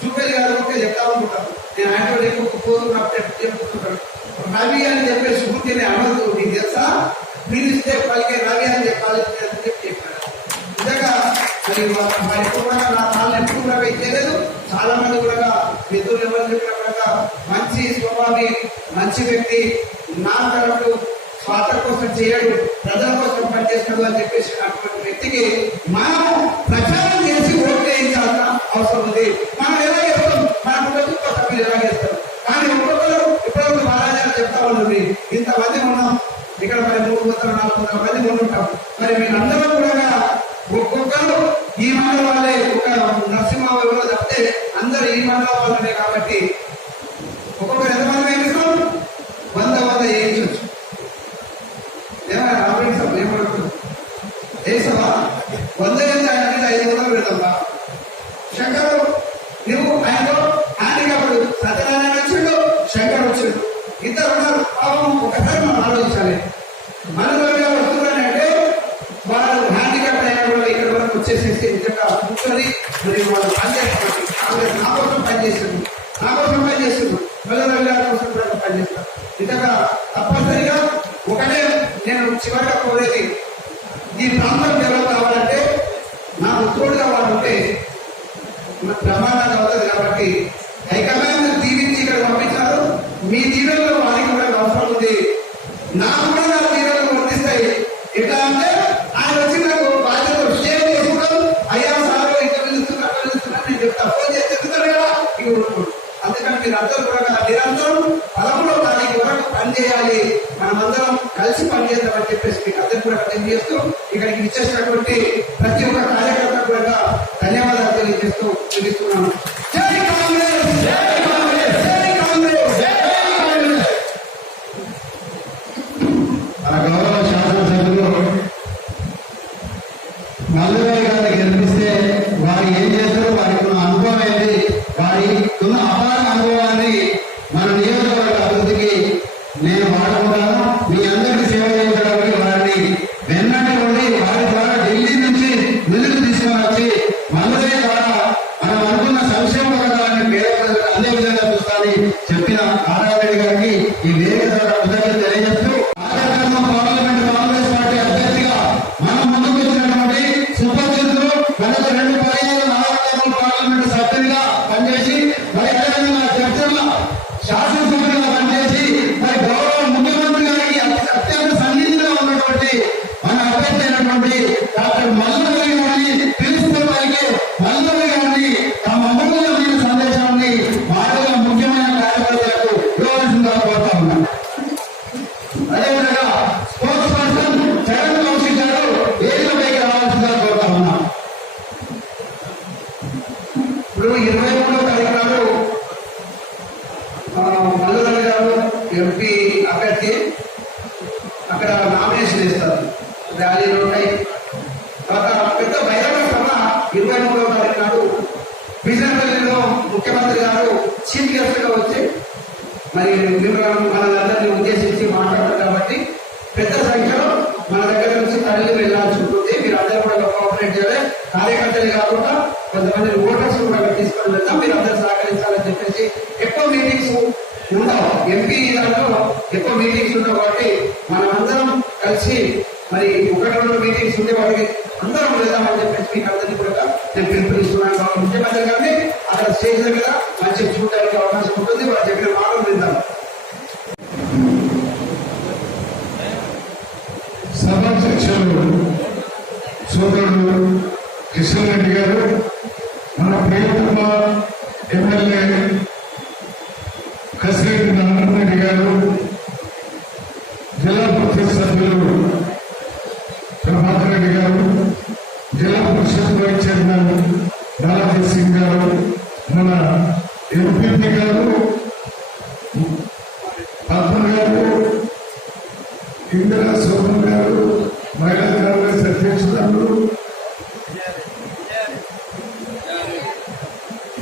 చూపేది కాదు ఉంటే చెప్తా ఉంటాను. నేను ఆయన చెప్పుకుంటున్నాను రవి అని చెప్పేసి ఊరికే అనవద్దు, నీకు తెలుసా, పిలిస్తే వాళ్ళకి రవి అని చెప్పాలి అని చెప్పి చెప్పాను. నిజంగా మరి ఎప్పుడు కూడా నా కాళ్ళు ఎప్పుడు కూడా చేయలేదు. చాలా మంది కూడా మిత్రులు ఎవరు చెప్పినా కూడా మంచి స్వభావి, మంచి వ్యక్తి, నా తరపు స్వార్థ కోసం చేయడు, ప్రజల కోసం పనిచేస్తాడు అని చెప్పేసి అటువంటి వ్యక్తికి మనం ప్రచారం చేసి ఓటు వేయించాల్సిన అవసరం ఉంది. మనం ఎలా చేస్తాం, మన ప్రభుత్వ సభ్యులు ఎలా చేస్తాం. కానీ ఒక్కొక్కరు ఇప్పుడు మహారాజా చెప్తా ఉన్నది, ఇంతమంది ఉన్నాం ఇక్కడ, మరి 300-400 మంది ఉంటాం. మరి మీరందరూ కూడా ఒక్కొక్కరు ఈ మండలం వాళ్ళే, ఒక నరసింహాబాబు తప్పితే అందరూ ఈ మండలం వాళ్ళనే. కాబట్టి ఒక్కొక్కరు ఎంతమంది వేయిస్తాం, 100 వేయించవచ్చు. ఏమైనా రాబడించాం ఏమడుతుంది వేసావా, 100 500 పెడతావా. శంకరు నువ్వు ఆయనతో హ్యాండిక్యాప్డ్ సత్యనారాయణ వచ్చిండు, శంకర్ వచ్చిండు, ఇద్దరు ఉన్నారు. పాపం ఒకసారి మనం ఆలోచించాలి. మనలో వస్తున్నారంటే వాళ్ళు హ్యాండిక్యాప్డ్ అయిన కూడా ఇక్కడ వరకు వచ్చేసేసి నిజంగా కూర్చొని మరి వాళ్ళు పనిచేస్తారు. నా కోసం పనిచేస్తుంది, నా కోసం పనిచేస్తున్నారు, మల్లరాజు గారి కోసం కూడా పనిచేస్తారు. నిజంగా తప్పనిసరిగా ఒకటే నేను చివరిగా కోరేది, ఈ ప్రాంతం డెవలప్ కావాలంటే నా ఉత్తోడుగా వాడు ఉంటే ప్రమాదంగా అవుతుంది. కాబట్టి హైకమాండ్ దీవించి ఇక్కడ పంపించారు. మీ దీవెనలో వారికి కూడా అవసరం ఉంది, నాకు కూడా నా దీవెనలు వర్తిస్తాయి. ఎట్లా అంటే ఆయన వచ్చి నాకు బాధ్యత షేర్ చేసుకుంటారు. అయ్యా సార్ ఇక్కడ పిలుస్తున్నా నేను చెప్తా, ఫోన్ చేసి చెప్తారు కదా ఇక ఊరుకోండి. అందుకని మీరు అందరూ కూడా నిరంతరం 13వ తారీఖు వరకు పనిచేయాలి, మనమందరం కలిసి పనిచేద్దామని చెప్పేసి మీకు అందరూ కూడా తెలియజేస్తూ ఇక్కడికి ఇచ్చేసినటువంటి ప్రతి ఒక్క కార్యకర్త కూడా ధన్యవాదాలు తెలియజేస్తూ తెలుస్తున్నాను. జై కాంగ్రెస్, జై కాంగ్రెస్, జై కాంగ్రెస్, జై కాంగ్రెస్. మన గౌరవ శాసనసభ్యులు మల్లురావు గారిని గెలిపిస్తే వారు ఏం చేస్తారో, వారికి ఉన్న అనుభవం ఏంటి, వారి ఉన్న అపార అనుభవాన్ని మన నియోజకవర్గ అభివృద్ధికి నేను వాడుకుంటాను. మీ అందరికీ సేవ చేయించడానికి వారిని వెన్నటి నుండి వారి ద్వారా ఢిల్లీ నుంచి నిధులు తీసుకొని వచ్చి మల్లురావు ద్వారా మనం అనుకున్న సంక్షేమ పథకాన్ని పేద ప్రజలకు అందే విధంగా చూస్తానని చెప్పిన నారాయణ గారికి ఈ వేదిక ద్వారా కృతజ్ఞతలు తెలియజేస్తూ, పార్లమెంట్ కాంగ్రెస్ పార్టీ అభ్యర్థిగా మనం ముందుకు వచ్చినటువంటి సుపరిచితులు గత 2 పర్యాయాలు నారాయణ పార్లమెంట్ సభ్యునిగా పనిచేసి మరి అదేవిధంగా చర్చల్లో శాసనసభ్యులుగా పనిచేసి మరి గౌరవ ముఖ్యమంత్రి గారికి అత్యంత సన్నిధిగా ఉన్నటువంటి మన అభ్యర్థి అయినటువంటి డాక్టర్ మల్లురావు గారిని పిలుచుకోవడానికి మల్లురావు గారిని తమ అమూల్యమైన సందేశాన్ని వారిగా ముఖ్యమైన కార్యకర్తలకు ఇవ్వవలసిందిగా కోరుతా ఉన్నాం. అదేవిధంగా స్పోర్ట్స్ పర్సన్ చరణ్ కౌశిక్ గారు వేదికపైకి రావాల్సిందిగా కోరుతా ఉన్నాం. ఇప్పుడు 23వ తారీఖు నాడు మల్లరాజు గారు ఎంపీ అభ్యర్థి మనందరినీ ఉద్దేశించి మాట్లాడతారు కాబట్టి పెద్ద సంఖ్యలో మన దగ్గర నుంచి తరలి వెళ్లాల్సి ఉంటుంది. మీరు అందరూ కూడా కోఆపరేట్ చేయాలి. కార్యకర్తలు కాకుండా కొంతమంది ఓటర్స్ కూడా తీసుకొని వెళ్తాం. మీరు అందరూ సహకరించాలని చెప్పేసి ఎక్కువ మీటింగ్స్ ఉండవు. ఎంపీ దాంట్లో ఎక్కువ మీటింగ్స్ ఉండవు కాబట్టి మనం అందరం కలిసి మరి 1-2 మీటింగ్స్ ఉండే వాటికి అందరం వెళ్దామని చెప్పేసి మీకు అందరినీ కూడా నేను పిలుపునిస్తున్నాను. ముఖ్యమంత్రి గారిని అక్కడ స్టేజ్ దగ్గర మంచిగా చూడడానికి అవకాశం ఉంటుంది. వాళ్ళు చెప్పిన మాటలు విందాం. సభాధ్యక్షులు సోదరుడు కిషన్ రెడ్డి గారు, మన ప్రియతమ ఎమ్మెల్యే కసిరెడ్డి నారాయణ రెడ్డి గారు, జిల్లా పరిషత్ సభ్యులు ప్రభాకర్ రెడ్డి గారు, జిల్లా పరిషత్ వైస్ చైర్మన్ బాలాజీ సింగ్ గారు, మన ఎంపీపీ గారు పద్మ గారు, ఇందిరా సోమన్ గారు, మహిళా కాంగ్రెస్ అధ్యక్షురాలు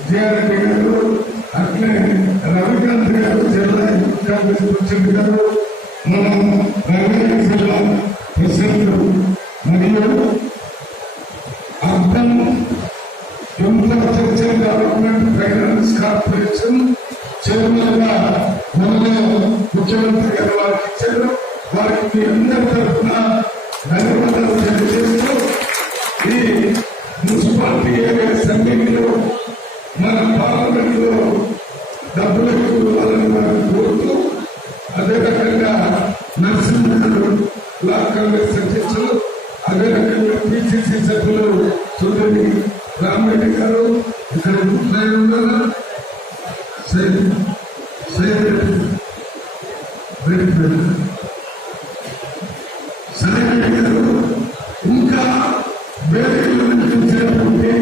జయారెడ్డి గారు, అట్లే రవికాంత్ గారు, జిల్లా కాంగ్రెస్ ప్రెసిడెంట్ గారు, మన రంగారెడ్డి జిల్లా ప్రెసిడెంట్ మరియు అర్థం infrastructure development finance corporation chairman గా మనలో ముఖ్యమంత్రి గారు వారికి ఇచ్చారు. వారికి మీ అందరి తరఫున ధన్యవాదాలు తెలియజేస్తూ ఈ మున్సిపాలిటీ ఏరియా సమ్మెలో మన పార్లమెంట్ లో డబ్బులు ఎక్కువ ఇవ్వాలని వారిని కోరుతూ, అదే రకంగా నరసింహుడు బ్లాక్ కాంగ్రెస్ అధ్యక్షులు, అదే రకంగా పిసిసి సభ్యులు సుందరి రామరెడ్డి గారు, ఇక్కడ సరైన గారు, ఇంకా వేదికలు నిర్మించినటువంటి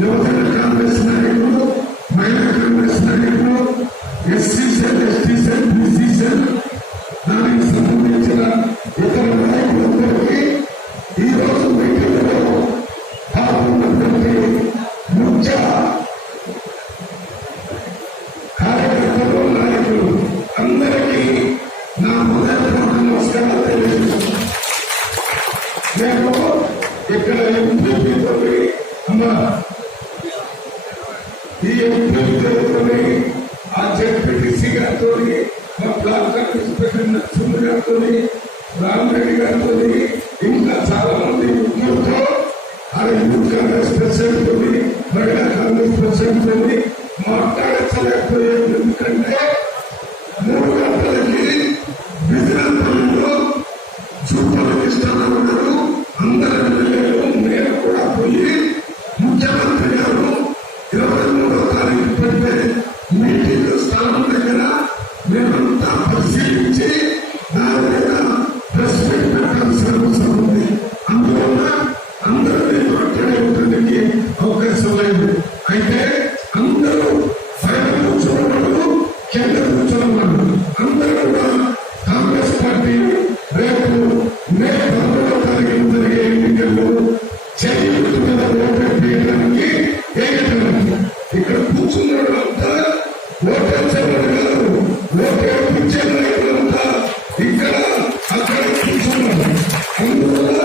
యువజన కాంగ్రెస్ నాయకులు, మహిళా కాంగ్రెస్ నాయకులు, SC cell, ST cell, BC cell, దానికి సంబంధించిన ఇతర నాయకులందరికీ ఈ రోజు మీటింగ్లో పాల్గొన్నటువంటి ముఖ్య కార్యకర్తలు, నాయకులు అందరికీ నా హృదయపూర్వక నమస్కారాలు తెలియజేస్తున్నాను. నేను ఇక్కడ ఎంపీతో ఈ ఎంపీతో ఆ జెడ్పీటీసీ గారితో, మా బ్లాక్ కాంగ్రెస్ ప్రెసిడెంట్ నరసింహ గారితో, రామరెడ్డి గారితో, ఇంకా చాలా మంది ఉద్యోగులతో, ఆ యూత్ కాంగ్రెస్ ప్రెసిడెంట్ తోని, మహిళా కాంగ్రెస్ ప్రెసిడెంట్ తోని మాట్లాడలేకపోయాను. ఎందుకంటే 3 గంటలకి విజయనగరంలో సూపర్విజన్ ఉన్నారు. అందరూ వెళ్ళారు. నేను కూడా పోయి ముఖ్యమంత్రి గారు 23వ తారీఖు పెట్టే మీటింగ్ స్థలం దగ్గర మేమంతా పరిశీలించి దాని మీద ప్రెస్ మీట్ పెట్టాల్సిన అవసరం ఉంది. అందువల్ల అందరినీ మాట్లాడేటానికి అవకాశం లేదు. అయితే అందరూ పైన కూర్చున్నవాడు, కింద కూర్చున్నవాడు అందరూ కూడా కాంగ్రెస్ పార్టీ రేపు మే 12వ తారీఖున జరిగే ఎన్నికల్లో చేయుత మీద ఓటేయడానికి ఇక్కడ కూర్చున్నాడు అంతా ఓటేసేవాడు కాదు, ఓటేపించే నాయకులంతా ఇక్కడ అక్కడ కూర్చున్నారు. అందువల్ల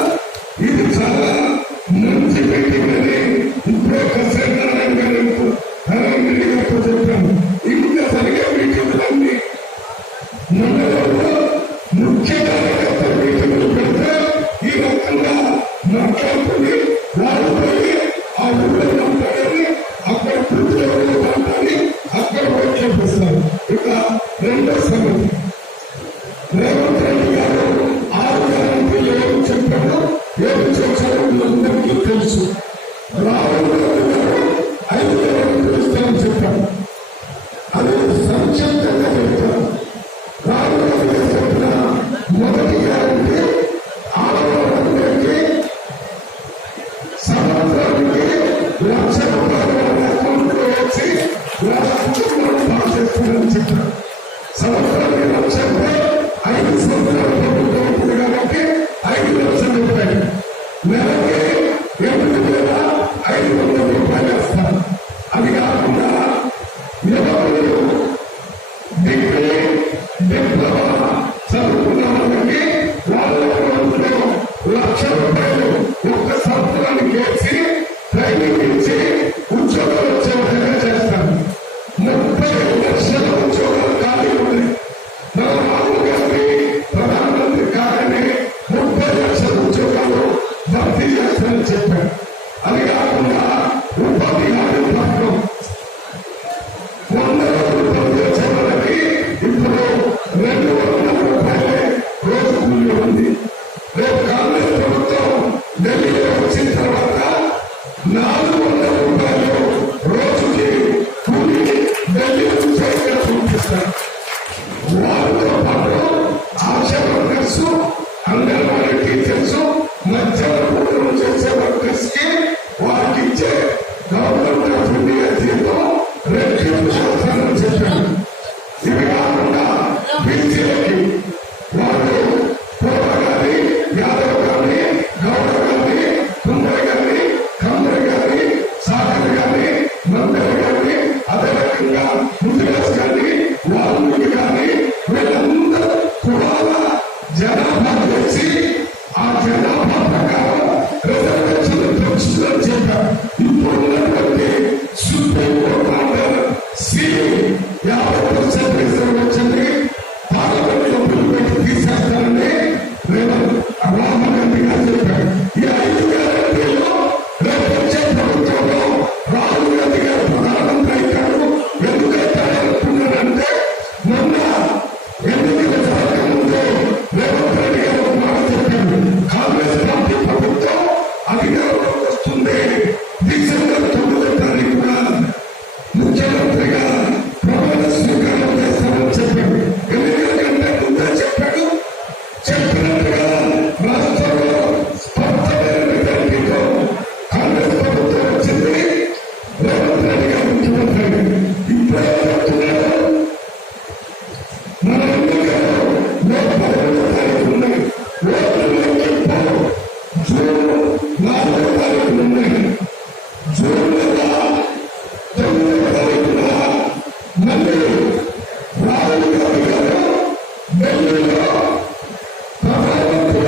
ఇది చాలా మంచి మీటింగ్ అని ఇప్పుడు నారాయణ గారు చెప్పాను. ఇంకా జరిగే మీటింగ్లన్నీ మండలంలో ముఖ్య కార్యకర్త మీటింగ్లు పెడితే ఈ రకంగా మాట్లాడుకుని వారు పోయి ఆ ఊళ్ళో మాట్లాడాలి, అక్కడ ప్రతిరోజు మాట్లాడి అక్కడ ఓట్ చేపిస్తారు. ఇక రెండో సంగతి, రేవంత్ రెడ్డి గారు 6 గ్యారెంటీలు ఏమి చెప్పారో, ఏమి చేశారో అందరికీ తెలుసు. రాహుల్ గాంధీ గారు 5 గ్యారెంటీలు ఇస్తారని చెప్పారు. అది సంక్షిప్తంగా చెప్తారు. రాహుల్ గాంధీ గారు చెప్పిన మొదటి గ్యారెంటీ ఆడవాళ్ళందరికీ సంవత్సరానికి ₹1,00,000 అకౌంట్లో వేసి వాళ్ళ కుటుంబాన్ని బాగా చేస్తారని చెప్పారు. సంవత్సరానికి ₹1,00,000, 5 సంవత్సరాల ప్రభుత్వం ఉంటుంది కాబట్టి ₹5,00,000, నెలకి ₹8,000 జనాభా వచ్చి ఆ జనాభా ప్రకారం రిజర్వేషన్ పెంచుతుందని చెప్పారు. ఇప్పుడు ఉన్నటువంటి సుప్రీంకోర్టు ఆర్డర్ సి 50% రిజర్వేషన్ పార్లమెంట్ లో బిల్లు పెట్టి తీసేస్తారని రాహుల్ గాంధీ గారు చెప్పారు. ఈ 5 గ్యారెంటీలో రేపు వచ్చే ప్రభుత్వంలో రాహుల్ గాంధీ గారు ప్రధానమంత్రి అవుతారు. ఎందుకైతే అనుకున్నారంటే మొన్న ఎన్నికల జరగకముందే రేవంత్ రెడ్డి గారు ఒక మాట చెప్పారు. కాంగ్రెస్ పార్టీ ప్రభుత్వం అధికారంలోకి వస్తుంది, డిసెంబర్ 9వ తారీఖున ముఖ్యమంత్రిగా ప్రమాణ స్వీకారం చేస్తామని చెప్పాడు. ఎన్నికల కంటే ముందే చెప్పాడు. చెప్పినట్టుగా రాష్ట్రంలో స్పష్టమైన మెజారిటీతో కాంగ్రెస్ ప్రభుత్వం వచ్చింది. రేవంత్ రెడ్డి గారు ముఖ్యమంత్రి. ఇప్పుడే చెప్తున్నాడు మన ఎన్నికలు మే 11వ తారీఖు ఉన్నాయి. ఓట్లు లెక్కింపు జూన్ 4వ తారీఖు ఉన్నాయి. జూన్ 9వ తారీఖున మళ్ళీ రాహుల్ గాంధీ గారు ఢిల్లీలో ప్రధానమంత్రి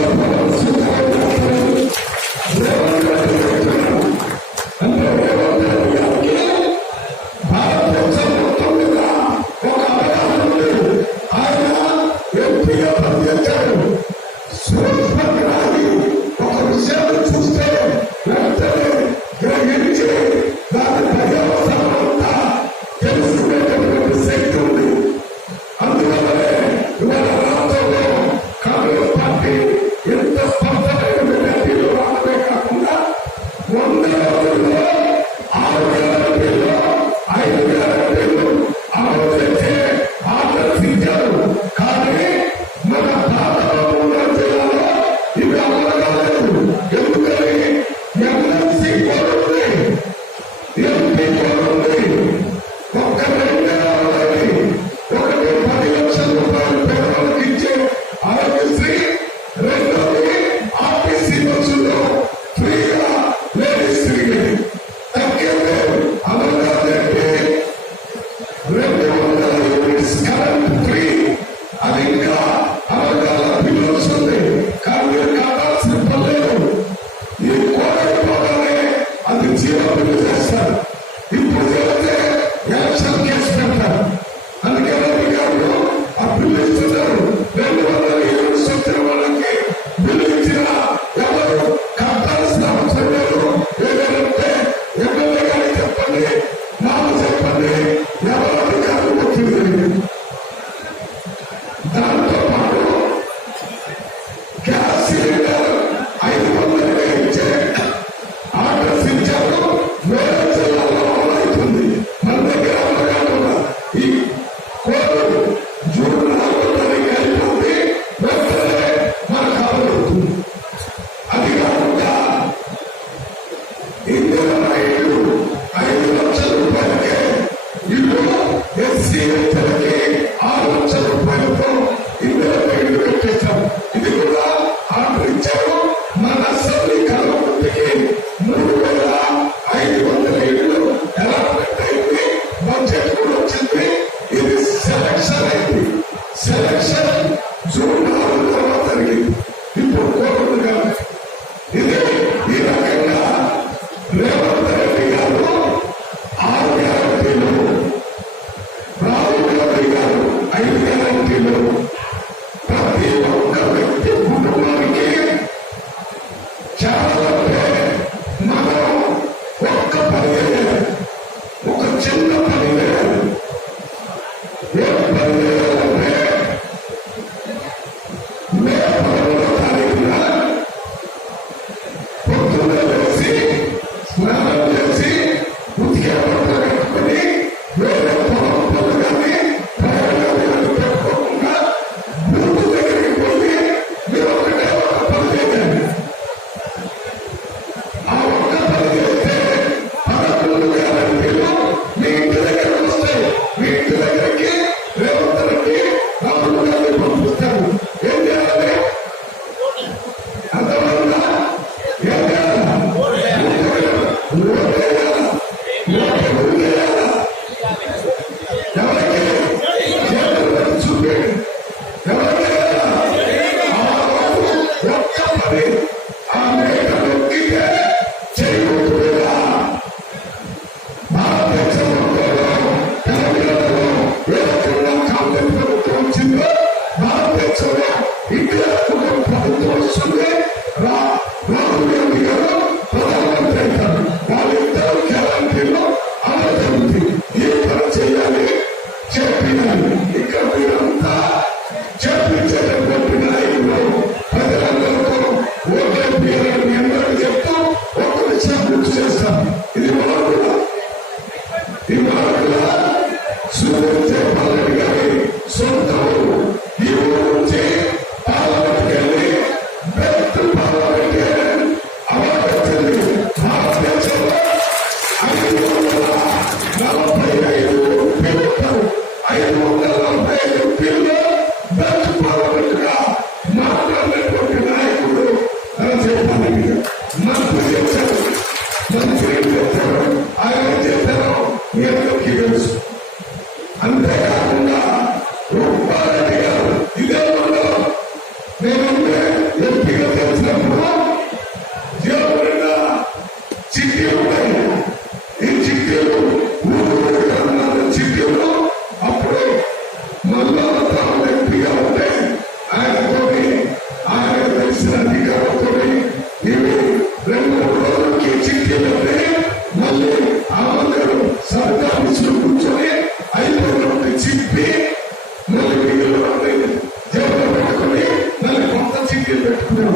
చీటీ పెట్టుకున్నాం.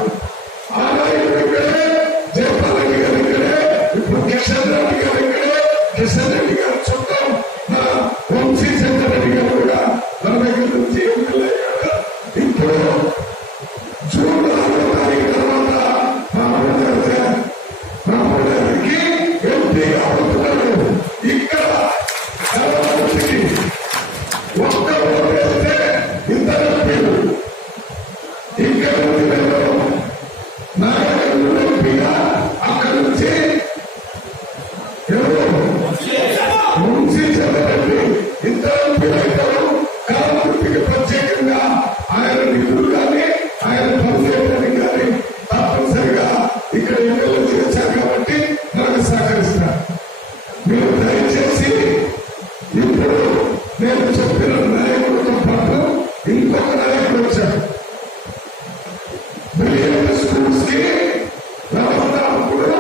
ఆ నాయకుడు ఇక్కడే, జయపాల్ రెడ్డి గారు ఇక్కడే, ఇప్పుడు కిషన్ రెడ్డి గారు ఇక్కడే, కిషన్ రెడ్డి గారు చుట్టాం మన వంశీ చంద్ర రెడ్డి గారు కూడా మన దగ్గర నుంచి ఎమ్మెల్యే గారు. ఇప్పుడు జూన్ 4వ తారీఖు తర్వాత రామోదయానికి ఎంపీ అవుతున్నాడు. ఇక్కడ ఒక్క ఓటు వేస్తే ఇద్దరు ఎంపీలు ఇక్కడ నాయకులు ఎంపీగా అక్కడ నుంచి వంశీ చంద్రరెడ్డి ఇద్దరు ఎంపీలు అవుతారు. కళామూర్తికి ప్రత్యేకంగా ఆయన నిధులు కానీ ఆయన పనిచేయడానికి కానీ తప్పనిసరిగా ఇక్కడ ఎమ్మెల్యే చేశారు కాబట్టి మనకు సహకరిస్తారు. మీరు దయచేసి ఇప్పుడు నేను చెప్పిన నాయకుడితో పాటు ఇంకొక నాయకుడు వచ్చాడు. బిలియన్ స్కూల్స్ కి రామదాపుడు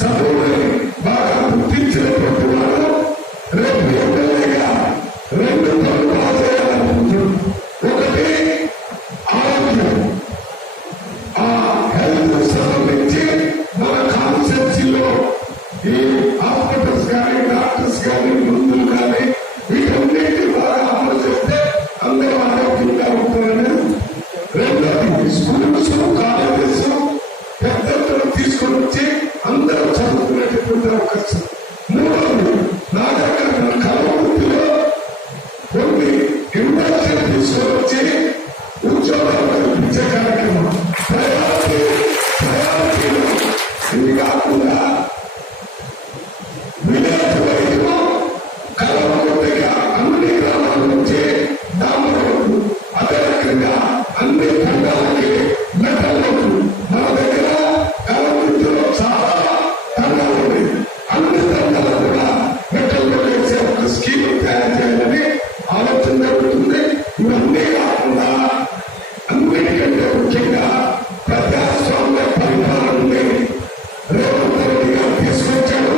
చదువుని బాగా గుర్తించినటువంటి వాడు రేపు ఎమ్మెల్యేగా 2 పనులు బాగా చేయాలనుకుంటున్నాడు. ఒకటి ఆరోగ్యం, ఆ హెల్త్ సంబంధించి మన కాన్స్టిట్యూన్సీలో ఈ హాస్పిటల్స్ కానీ డాక్టర్స్ కానీ మందులు కానీ వీటన్నిటి బాగా అమలు చేస్తే అందరూ ఆరోగ్యంగా ఉంటారని. రెండోది స్కూల్స్ కాలేజెస్ పెద్దలు తీసుకొని వచ్చి అందరూ చదువుకునేటటువంటి అవకాశం. మూడోది నా దగ్గర కళావృత్తిలో కొన్ని ఇండస్ట్రీ తీసుకొని వచ్చి ఉద్యోగాలు కల్పించే కార్యక్రమం ప్రయారిటీలో ఇది కాకుండా విలేజ్ వైద్యులు కళావృత్తిగా అన్ని గ్రామాల నుంచి దామరోడ్లు, అదే రకంగా అన్ని తండాలకి మెటల్ రోడ్లు. మన దగ్గర కళావృత్తిలో చాలా తండాలు ఉన్నాయి. అన్ని తండాలు కూడా మెటల్ రోడ్లు వేసే ఒక స్కీమ్ తయారు చేయాలని ఆలోచన జరుగుతుంది. ఇవన్నీ కాకుండా అన్నిటికంటే ముఖ్యంగా ప్రజాస్వామ్య పరిపాలన ఉంది. రేవంత్ రెడ్డి గారు తీసుకొచ్చాడు.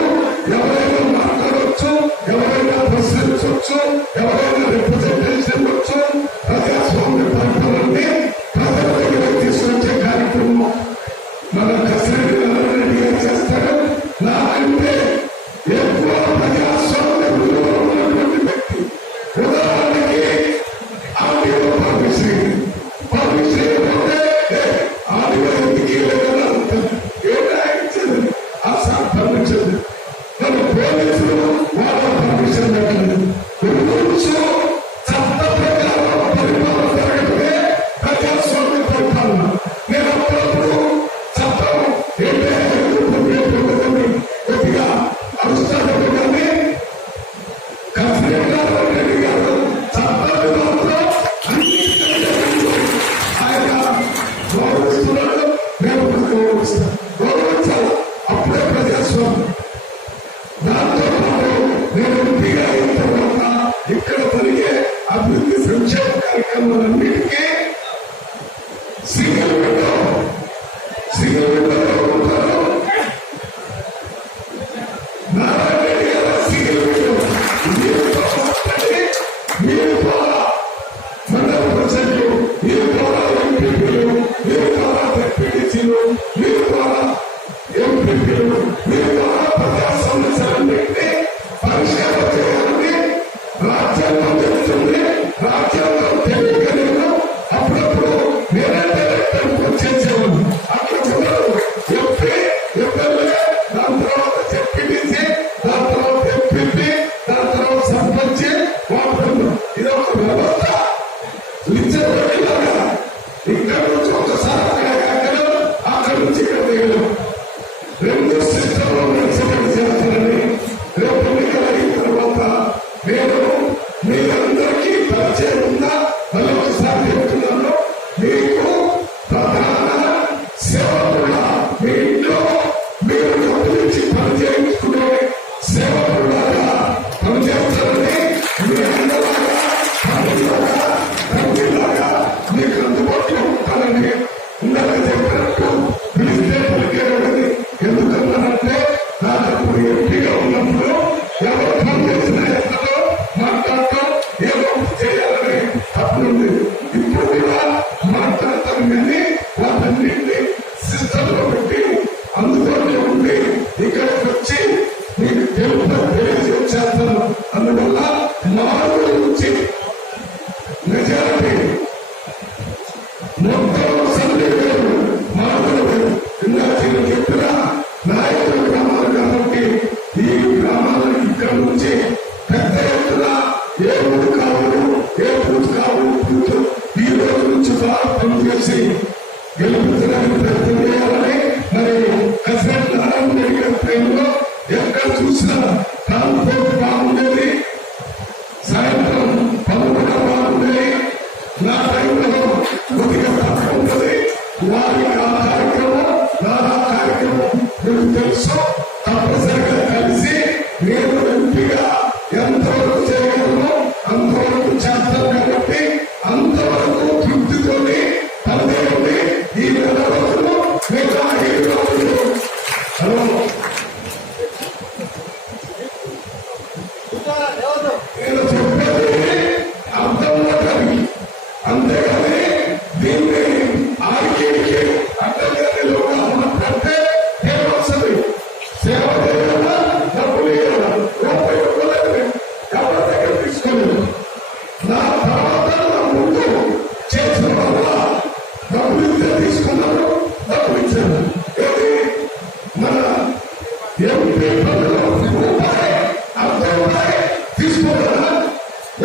ఎవరైనా మాట్లాడవచ్చు, ఎవరైనా ప్రశ్నించవచ్చు, ఎవరైనా రిప్రజెంటేషన్ ఇవ్వచ్చు. ప్రజాస్వామ్య పరిపాలనని ప్రజల దగ్గర తీసుకొచ్చే కార్యక్రమం మన కసిరెడ్డి నారాయణ గారు చేస్తారు. నాకంటే ఎక్కువ ప్రజాస్వామ్య విలువ ఉన్నటువంటి వ్యక్తి. ఉదాహరణకి ఆడియో పర్మిశ్రీ పోతే ఆడియో ఎందుకు లేదంటే కేటాయించదు, ఆ సార్ పర్మించదు. మన పోలీసులు వాళ్ళ పర్మిషన్ పెట్టలేదు. రూల్స్ చట్ట ప్రకారం పరిపాలన జరగటమే ప్రజాస్వామ్య పరిపాలన. నేను అప్పుడప్పుడు చట్టం కొద్దిగా అరుస్తాను కానీ రెడ్డి గారు చట్టాన్ని మాత్రం ఆయన గౌరవిస్తున్నాడు. నేను గౌరవిస్తాను, గౌరవించాలి. అప్పుడే ప్రజాస్వామ్యం. దాంతో పాటు నేను ఎంపీగా అయిన తర్వాత ఇక్కడ జరిగే అభివృద్ధి సంక్షేమ కార్యక్రమాలన్నిటికీ సింగిల్ విండో ఉంటారు. నారాయణ రెడ్డి గారు సింగిల్ విండో మీరు ద్వారా మండల ప్రజలు, మీరు ద్వారా ఎంపీలు, మీరు ద్వారా ఎంపీటీసీలు, మీరు ద్వారా ఎంపీలు, మీరు ద్వారా ప్రజా సమస్యలన్నింటినీ పరిష్కారం చేయాలని రాజ్యాంగం చెప్తుంది. రాజ్యాంగం తెలియగలను. అప్పుడప్పుడు నేనంటే వచ్చేసేవాళ్ళు. అక్కడ కుదరదు. ఎంపీ, ఎమ్మెల్యే, దాని తర్వాత ఎంపీటీసీ, దాని తర్వాత ఎంపీ, దాని తర్వాత సర్పంచ్, వార్డు. ఇది ఒక వ్యవస్థ. లించబడిలాగా ఇక్కడ నుంచి ఒకసారి అక్కడ నుంచి ఇక్కడ దిగలం. 2 సిస్టంలో నడిచినట్టు చేస్తారని రేపు ఎన్నికలు అయిన తర్వాత నేను మీరందరికీ పరిచయం ఉందా మళ్ళీ ఒకసారి చెప్తున్నాను. మీకు ప్రధాన సేవకుల మీ ఇంట్లో మీరు డబ్బులిచ్చి పని చేయించుకునే సేవకులాగా పనిచేస్తారని మీ అందలాగా తండ్రిలాగా మీకు అందుబాటులో ఉంటారని ఇందాక చెప్పినట్టు పిలిస్తే పలికే అన్నింటినీ సిస్టమ్ లో పెట్టి అందులోనే ఉండి ఇక్కడికి వచ్చి మీకు తెలియజేస్తాను. అందువల్ల నాలుగు నుంచి మెజారిటీ మొత్తం సందేహాలు మాట్లాడలేదు. ఇందాక చెప్పిన నాయకుల గ్రామాలు కాబట్టి ఈ గ్రామాలకు ఇక్కడ నుంచి పెద్ద ఎత్తున ఏ ఊరు కావాలి ఏ పూజ కావాలి ఈ రోజు నుంచి బాగా పనిచేసి గెలుపుతున్నారని ప్రయత్నం చేయాలని మరి కసరత్ నారాయణ రెడ్డి గారి ప్రేమలో ఎక్కడ చూసినా ట్రాన్స్పోర్ట్ బాగుండేది, సాయంత్రం 11 బాగుండేది, నా టైంలో కొద్దిగా తక్కువ ఉంటుంది. వారికి ఆ కార్యక్రమం నానా కార్యక్రమం మీకు తెలుసు. తప్పనిసరిగా కలిసి నేను ఎంపీగా ఎంతవరకు చేయగలను అంతవరకు చేస్తాను కాబట్టి అంతవరకు తృప్తితోని పనిచేయండి. ఈ నెల రోజులు మిగతా 7 రోజులు నేను చెప్పేది అర్థంలో కలిగి, అంతేగాని దీన్ని ఆడికి అడ్డంగా మాట్లాడితే ఏమొస్తుంది? సేవ చేయాలా, డబ్బులు ఇవ్వాలా, రూపాయి ఇవ్వలేదు, ఎవరి దగ్గర తీసుకోలేదు. నా తర్వాత నా ముందు చేసిన వల్ల డబ్బులు ఇస్తే తీసుకున్నారు, డబ్బులు ఇచ్చారు. ఏది మన ఎంపీ పనులు రూపాయి అర్థం తీసుకోవాలా,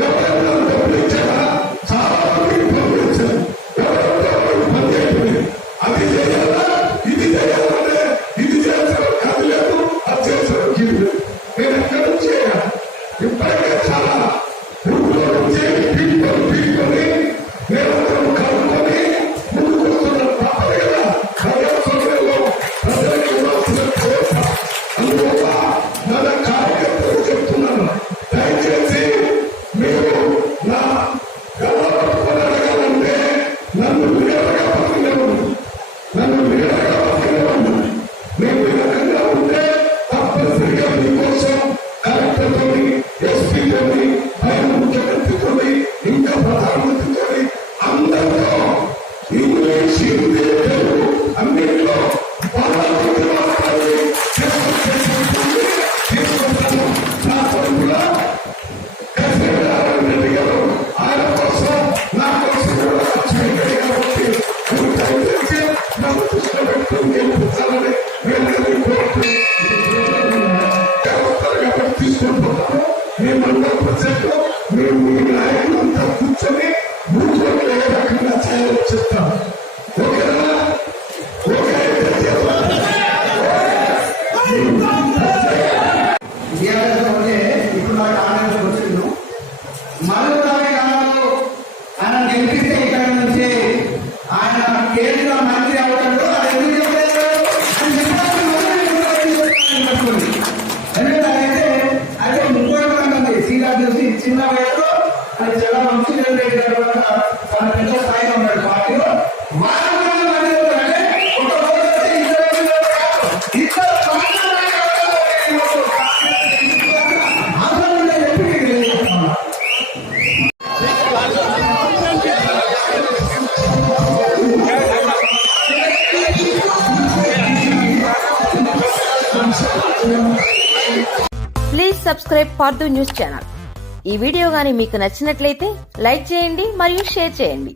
ఎవరైనా డబ్బులు ఇచ్చారా? చాలా మందికి డబ్బులు ఇచ్చారు, ఎవరెవరో పని అయిపోయింది. అది చేయాలా, ఇది చేయాలంటే ఇది చేస్తారు, అది లేదు, అది చేస్తారు, ఇది లేదు. నేను ఎక్కడి నుంచి చేయాలి? ఇప్పటికే చాలా ఊళ్ళో నుంచి పీక్కొని మేమందరం కలుపుకొని ముందుకు వస్తున్న తప్పదు కదా. ప్రజాస్వామ్యంలో ప్రజలకు ఇవ్వాల్సిన కోరిక. అందువల్ల మన కార్యకర్తలు చెప్తున్నాను, దయచేసి మీరు నా గర్వపట్టుకొని అడగాలంటే నన్ను లీడర్గా బతికినవ్వండి, నన్ను లీడర్గా బతికినవ్వండి. మేము ఈ రకంగా ఉంటే తప్పనిసరిగా మీకోసం కలెక్టర్తోని, ఎస్పీతోని, పైన ముఖ్యమంత్రితోని, ఇంకా ప్రధానమంత్రితోని అందరితో ఇంగ్లీష్, హిందీ, తెలుగు అన్నింటిలో వాళ్ళతో మాట్లాడి తీసుకుంటాను. నా తరఫున కసిరెడ్డి రెడ్డి గారు ఆయన కోసం నా కోసం కూడా ఖర్చు పెట్టారు కాబట్టి మీరు దయచేసి నన్ను దృష్టిలో పెట్టుకుని గెలిపించాలని నేను కోరుతున్నాను. కాబట్టి తీసుకుంటున్నాము. మేము 100% మేము మీ నాయకులంతా కూర్చొని బూత్లో ఏ రకంగా చేయాలో చెప్తాం. ఓకేనా? ఓకే అయితే చెప్పాలి. అంటే ఇప్పుడు నాకు ఆనందం వచ్చింది. మరో కాలంలో ఆయన గెలిపిస్తే ఇక్కడ నుంచి ఆయన కేంద్ర మంత్రి అవుతాడు. అది ఎందుకు చెప్పలేదు అని చెప్పాలి. ఎందుకంటే అయితే ఇంకోటి అంటుంది సీదా చూసి చిన్న వయసులో అది చాలా మంచి రెడ్డి గారు తన పెద్ద స్థాయిలో ఉన్నాడు పార్టీలో. వాళ్ళు కూడా మంది అవుతారంటే ఒక రోజు వస్తే ఇద్దరు please subscribe for news channel. ఈ వీడియో గాని మీకు నచ్చినట్లయితే లైక్ చేయండి మరియు షేర్ చేయండి.